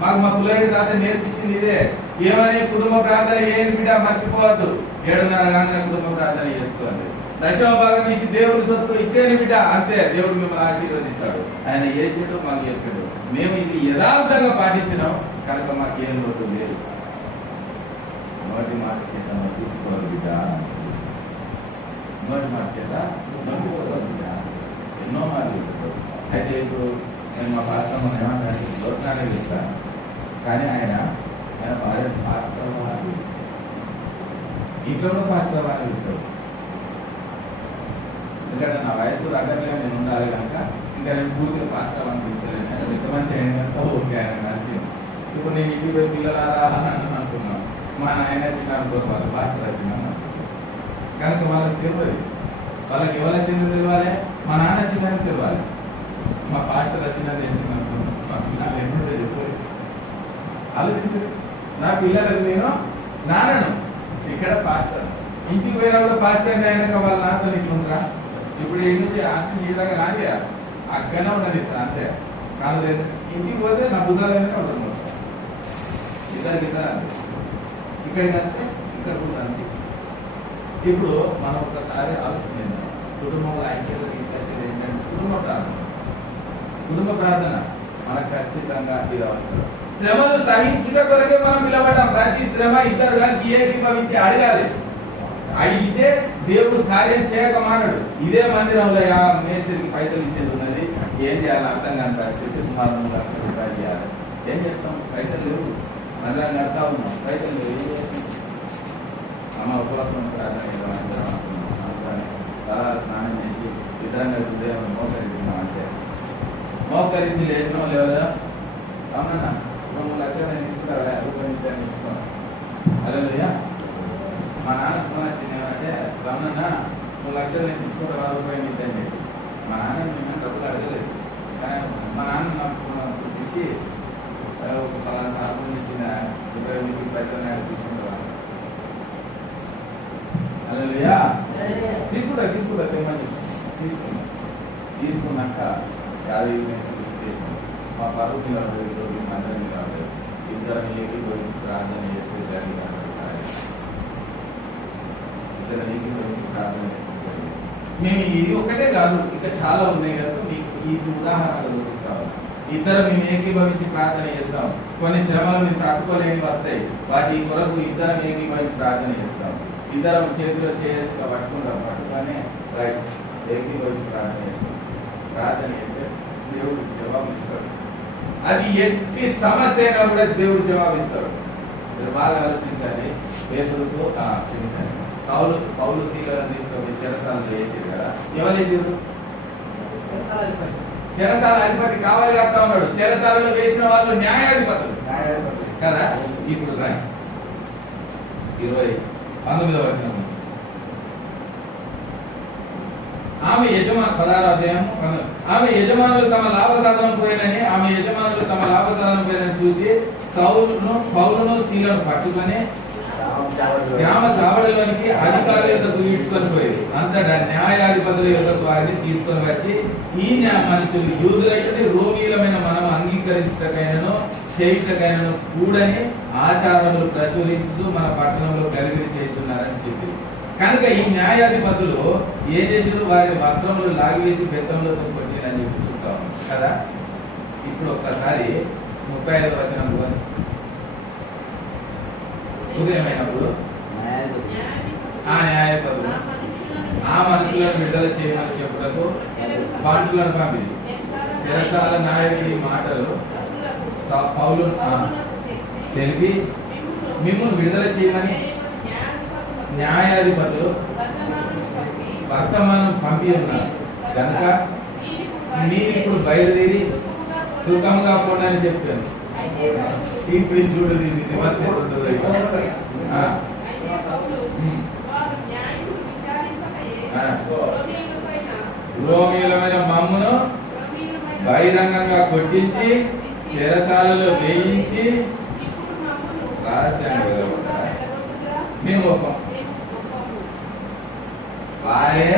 మాకు మా పుల్లడి తాత నేర్పించింది ఇదే. ఏమని? కుటుంబ ప్రార్థన ఏమి బిడ్డ మర్చిపోవద్దు. 7:30 గంటల కుటుంబ ప్రార్థన చేసుకోండి. దశమ భాగం తీసి దేవుడి సొత్తు ఇచ్చేది బిడ్డ, అంతే. దేవుడు మిమ్మల్ని ఆశీర్వదిస్తాడు. ఆయన చేసాడు, మాకు చెప్పాడు. మేము ఇది యథార్థంగా పాటించినాం కనుక మాకు ఏం లోటు లేదు. నోటి మాట చేత నొప్పించుకోవాలి బిడ్డ. నోటి మాట చేత నొప్పించుకోవాలి బిడ్డ. ఎన్నో మార్లు. అయితే ఇప్పుడు నేను మా పాస్టర్ మనం ఏమంటాడు? లోటునాడే చెప్తాను. కానీ ఆయన భార్య పాస్టర్ వాళ్ళు ఇంట్లోనూ పాస్టర్ వాళ్ళు ఇస్తాడు. ఎందుకంటే నా వయసు దగ్గరలో నేను ఉండాలి కనుక ఇంకా నేను పూర్తిగా పాస్టర్ అని తీసుకోలేను. ఎంతమంది చేయండి కనుక ఓకే ఆయన కలిసి. ఇప్పుడు నేను ఇంటికి పోయి పిల్లలారా అని అనుకున్నాను. మా నాయన చిన్న వాళ్ళు పాస్టర్ వచ్చినాను కనుక వాళ్ళకి తెలియదు. వాళ్ళకి ఎవరి చిన్న తెలియాలి? మా నాన్న చిన్న తెలియాలి. మా పాస్టర్ వచ్చిన తెలుసుకున్నాను. మా పిల్లలు ఎన్నో తెలుసుకోవాలి. ఆలోచించు. నా పిల్లలకు నేను నాన్నను, ఇక్కడ పాస్టర్. ఇంటికి పోయినప్పుడు పాస్టర్ అయినాక వాళ్ళ నాన్నతో ఇట్లా ఉంటారా? ఇప్పుడు ఏంటి అన్ని ఈ విధంగా రాని అక్కడనే ఉండదు అంతే. కాదు లేదు. ఇంటికి పోతే నా బుధాలనే ఉంటుంది. ఇద్దరికి ఇద్దరు ఇక్కడికి వస్తే ఇక్కడ కూడా అంతే. ఇప్పుడు మనం ఒకసారి ఆలోచించాం. కుటుంబంలో ఐక్యత తీసుకొచ్చేది ఏంటంటే కుటుంబ ప్రార్థన. కుటుంబ ప్రార్థన మనకు ఖచ్చితంగా ఇది అవసరం. శ్రమలు సహించుట కొరకే మనం పిలవడం. ప్రతి శ్రమ ఇద్దరు కలిసి ఏకీభవించి అడగాలి. అడిగితే దేవుడు కార్యం చేయక మానడు. ఇదే మందిరంలో మేస్త్రికి పైసలు ఇచ్చేది ఉన్నది. ఏం చేయాలి అర్థం కాని పరిస్థితి. సుమారు 3 లక్షల రూపాయలు చేయాలి. ఏం చేస్తాం? పైసలు లేవు. మందిరం కడతా ఉన్నాం, పైసలు లేవు. ఏం చేస్తాం? అమ్మ ఉపవాసం ప్రార్థన స్నానం చేసి ఇద్దరం కలిసి దేవుని మోకరించినాం అంటే. మోకరించి లేచినాం లేదా? అవునన్నా 3 లక్షలు నేను ఇస్తున్నారా? రూపాయలు ఇస్తున్నాను. అదే మా నాన్న ఫోన్ వచ్చింది ఏమంటే రమణన్న నువ్వు లక్షలు నేను తీసుకుంటే 1000 రూపాయలు ఇద్దని చెప్పి మా నాన్న మేము డబ్బులు అడగలేదు. కానీ మా నాన్న నాకు పిలిచి ఒక పలానా సార్లు చేసిన 20 పైసలు తీసుకుంటావా అలా తీసుకుంటా తెమ్మని తీసుకున్నాక 50 మా పరువు నిలబడలేదు, మందిరం నిలబడలేదు. ఇద్దరిని ఏకీభవించి ప్రార్థన చేస్తే జరిగింది. ఇద్దరిని ఏకీభవించి ప్రార్థన చేస్తే మేము ఇది ఒకటే కాదు, ఇంకా చాలా ఉన్నాయి కదా. మీకు ఇది ఉదాహరణలు చూపిస్తాము. ఇద్దరు మేము ఏకీభవించి ప్రార్థన చేస్తాం. కొన్ని శ్రమలు మేము తట్టుకోలేని వస్తాయి, వాటి కొరకు ఇద్దరం ఏకీభవించి ప్రార్థన చేస్తాం. ఇద్దరం చేతిలో చేసుకుని పట్టుకొని రైట్ ఏకీభవించి ప్రార్థన చేస్తాం. ప్రార్థన చేస్తే దేవుడు జవాబు ఇస్తాడు. అది ఎట్టి సమస్య అయినా కూడా దేవుడు జవాబిస్తాడు. మీరు బాగా ఆలోచించండి. పేదలతో క్షమించండి. పౌలు శీలను తీసుకొని చెరసాలలో వేసారు కదా. ఎవరు వేసారు? చెరసాల అధిపతి కావాలి కడతా ఉన్నాడు. చెరసాలలో వేసిన వాళ్ళు న్యాయాధిపతులు కదా. ఇప్పుడు 19వ వచనం. ఆమె యజమాని 16వ అధ్యాయం. ఆమె యజమానులు తమ లాభసాధనం పోయినని చూసి పౌలును శీలను పట్టుకొని గ్రామ చావడిలోనికి అధికారుల యొద్దకు ఈడ్చుకొని పోయింది. అంతటా న్యాయాధిపతుల యొద్దకు వారిని తీసుకొని వచ్చి, ఈ మనుషులు యూదులైన రోమీలమైన మనం అంగీకరించటకైనను చేయుటకైనను కూడని ఆచారములు ప్రచురించుతూ మన పట్టణంలో గలిబిలి చేస్తున్నారని చెప్పింది. కనుక ఈ న్యాయాధిపతులు ఏం చేసారు? వారి వస్త్రములు లాగివేసి బెత్తంలతో కొట్టినని చెప్పి చూస్తాం కదా. ఇప్పుడు ఒక్కసారి 35వ వచనం ఉదయమైనప్పుడు ఆ న్యాయాధిపతులు ఆ మనుషులను విడుదల చేయమని చెప్పుటకు బంటులను పంపింది. చెరసాల నాయకుడి మాటలు పౌలు తెలిపి మిమ్మల్ని విడుదల చేయమని న్యాయాధిపతులు వర్తమానం పంపి ఉన్నారు కనుక మీరు ఇప్పుడు బయలుదేరి సుఖంగా పోండి చెప్పాను. ఇప్పుడు చూడు ఇది నివాస రోమీలమైన మమ్మును బహిరంగంగా కొట్టించి చెరసాలలో వేయించి రాశాను కదా. మేము ఒప్పం. వారే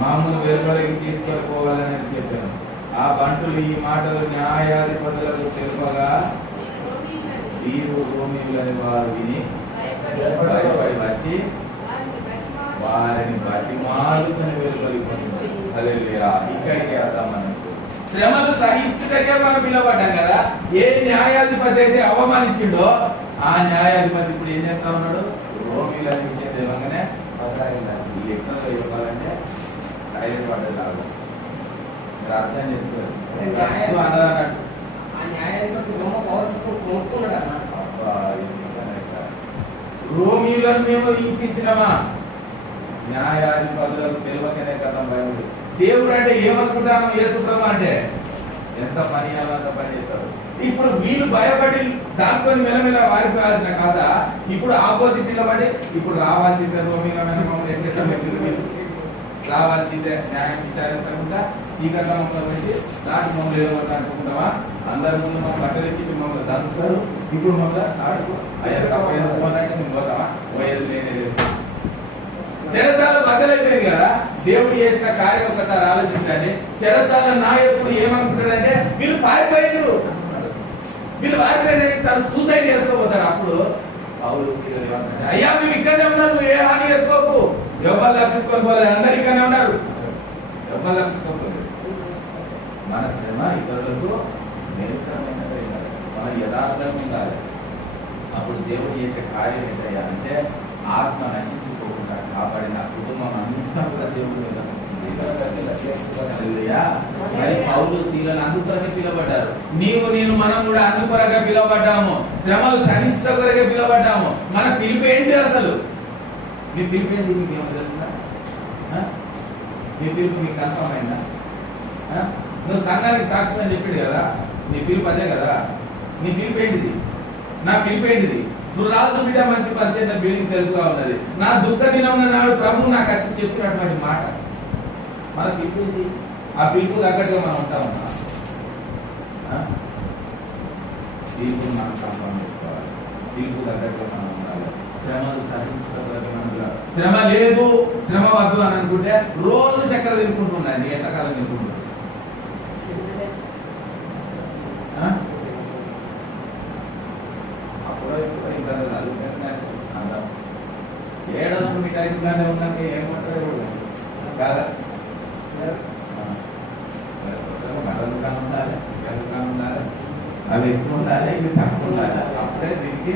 మామూలు వెలుపలికి తీసుకొని పోవాలని చెప్పాను. ఆ బంటులు ఈ మాటలు న్యాయాధిపతులకు తెలుపగా వీరు రోమీయులని వారు విని భయపడి వచ్చి వారిని బతిమాలుకొని వెలుపలికి. హల్లెలూయా. ఇక్కడికి వద్దామని శ్రమలు సహించుటకే మనం పిలవడ్డాం కదా. ఏ న్యాయాధిపతి అయితే అవమానించిండో ఆ న్యాయాధిపతి ఇప్పుడు ఏం చేస్తా ఉన్నాడు? రోమీలని తెలంగానే ఈ ఎక్కడ చెప్పాలంటే ఐరన్ వాటర్ లాగా మీరు అర్థం చేసుకోవాలి. రోమీలను మేము హింసించినమా? న్యాయాధిపతులకు తెలియకనే కదా బయలు. దేవుడు అంటే ఏమనుకుంటాను? యేసుప్రభు అంటే ఎంత పని అంత పని చేస్తాడు. ఇప్పుడు వీళ్ళు భయపడి దాక్కొని మెల్లమెల్ల వారిపోయాల్సిన కాదా ఇప్పుడు ఆపోజిట్ నిలబడి ఇప్పుడు రావాల్సిందే రోమీలమైన మమ్మల్ని ఎట్లా పెట్టింది రావాల్సిందే న్యాయం విచారించకుండా చీకట్ల మమ్మల్ని పెట్టి దాటి మమ్మల్ని ఏదో అనుకుంటామా? అందరి ముందు మమ్మల్ని బట్టలెక్కించి మమ్మల్ని దంచుతారు. ఇప్పుడు మమ్మల్ని ఆడుకో అయ్యా పోతామా? వయసు లేనేలేదు. చెరసాల బద్దలైపోయింది కదా. దేవుడు చేసిన కార్యం ఒకసారి ఆలోచించండి. చెరసాల నాయకుడు ఏమనుకుంటాడంటే వీళ్ళు పారిపోయారు, వీళ్ళు పారిపోయిన తను సూసైడ్ చేసుకోబోతాడు. అప్పుడు పౌలు అయ్యా మేము ఇక్కడనే ఉన్నాం, నువ్వు ఏ హాని చేసుకోకు. ఎవరు తప్పించుకొని పోలేదు, అందరు ఇక్కడనే ఉన్నారు. ఎవరు తప్పించుకోలేదు. మన శ్రమ ఇతరులకు నేత్రమైనది, మనం యథార్థంగా ఉండాలి. అప్పుడు దేవుడు చేసే కార్యం ఏంటయ్యా అంటే ఆత్మ నశించుకోకుండా కాపాడిన కుటుంబం అంతా కూడా దేవుడు మీద మరి పౌలు శీలను అందుకొరకే పిలువబడ్డారు. నీవు నేను మనం కూడా అందుకొరగా పిలువబడ్డాము. శ్రమలు సహించడం కొరకే పిలువబడ్డాము. మన పిలుపు ఏంటి అసలు? మీ పిలుపు ఏంటి? మీకు ఏమో తెలుసా? మీ పిలుపు మీకు కన్ఫర్మ్ అయిందా? నువ్వు సంఘానికి సాక్ష్యం అని చెప్పాడు కదా, నీ పిలుపు అదే కదా. నీ పిలుపు ఏంటిది? నా పిలుపు ఏంటిది? నువ్వు రాజు బిడ్డ మంచి పరిచయం బిల్డింగ్ తెలుగుగా ఉన్నది. నా దుఃఖ దినం నాడు ప్రభు నాకు వచ్చి చెప్పినటువంటి మాట. మన పిలుపుది ఆ పిలుపు తగ్గట్టుగా మనం ఉంటా ఉన్నా పిలుపు మనం కంపం చేసుకోవాలి. పిలుపు తగ్గట్టుగా మనం ఉండాలి. శ్రమలు సహించుకోవడానికి మనం శ్రమ లేదు శ్రమ వద్దు అని అనుకుంటే రోజు చక్కెర తినుకుంటుండండి. ఎంతకాలం తినుకుంటుంది అప్పుడు ఇప్పుడు ఇంకా అందరం ఏడాది మిఠాయిగానే ఉన్నాక ఏమంటారు కాదా మటన్ ఉండాలి చికెన్ ఉండాలి అవి ఎక్కువ ఉండాలి ఇవి తక్కువ ఉండాలి. అప్పుడే దీనికి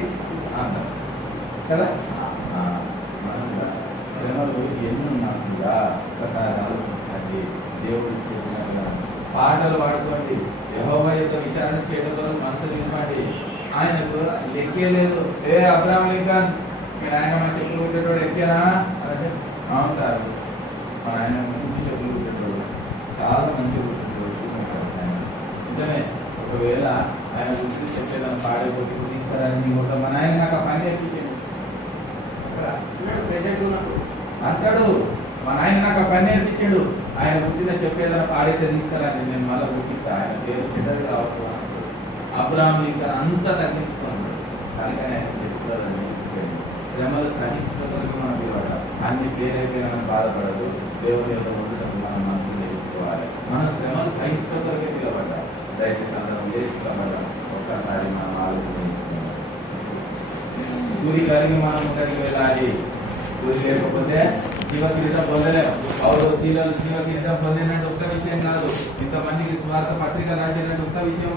అందం కదా. మనం శ్రమలు ఎన్ని ఉన్నాకుగా ఒకసారి ఆలోచించండి. దేవుడు చెప్పినట్టుగా పాటలు పాడుకోండి. యెహోవా యొక్క విచారణ చేయడం వల్ల మనసులు ఇవ్వండి. ఆయనకు లెక్కే లేదు. అబ్రాహం లింకన్ మీ నాయన మా చెప్పులు కుట్టేటోడు ఎక్కేనా అంటే అవును సార్ మా నాయన మంచి చెప్పులు కుట్టేటోడు చాలా మంచి కుట్టేటోడు నిజమే. ఒకవేళ ఆయన గురించి చెప్పేదాన్ని పాడే కొట్టి తీసుకురాని ఒక మా నాయన నాకు ఆ పని నేర్పించాడు అంటాడు. మా నాయన నాకు ఆ పని నేర్పించాడు. ఆయన పుట్టిన చెప్పేదాన్ని పాడైతే తీసుకురాని నేను మళ్ళీ పుట్టిస్తా. ఆయన పేరు చెడ్డది కావచ్చు అంటాడు. అబ్రాహం లింకన్ అంతా తగ్గించుకున్నాడు. కనుక ఆయన చెప్తారని శ్రమలు సహించుకోవడానికి మనం పిలవట. అన్ని పేరైపోయినా బాధపడదు. దేవుని యొక్క ముందుకు మనం మనసు నేర్చుకోవాలి. మన శ్రమలు సహించుకోవడానికే పిలవట. దయచేసి అందరం నేర్చుకోవాలి. ఒక్కసారి మనం ఆలోచించుకోవాలి. గురి కలిగి మనం ముందరికి వెళ్ళాలి. గురి లేకపోతే జీవ కిరీటం పొందలేము. పౌరులు జీవ కిరీటం పొందినట్టు ఒక్క విషయం కాదు. ఇంతమందికి స్వార్థ పత్రిక రాసినట్టు ఒక్క విషయం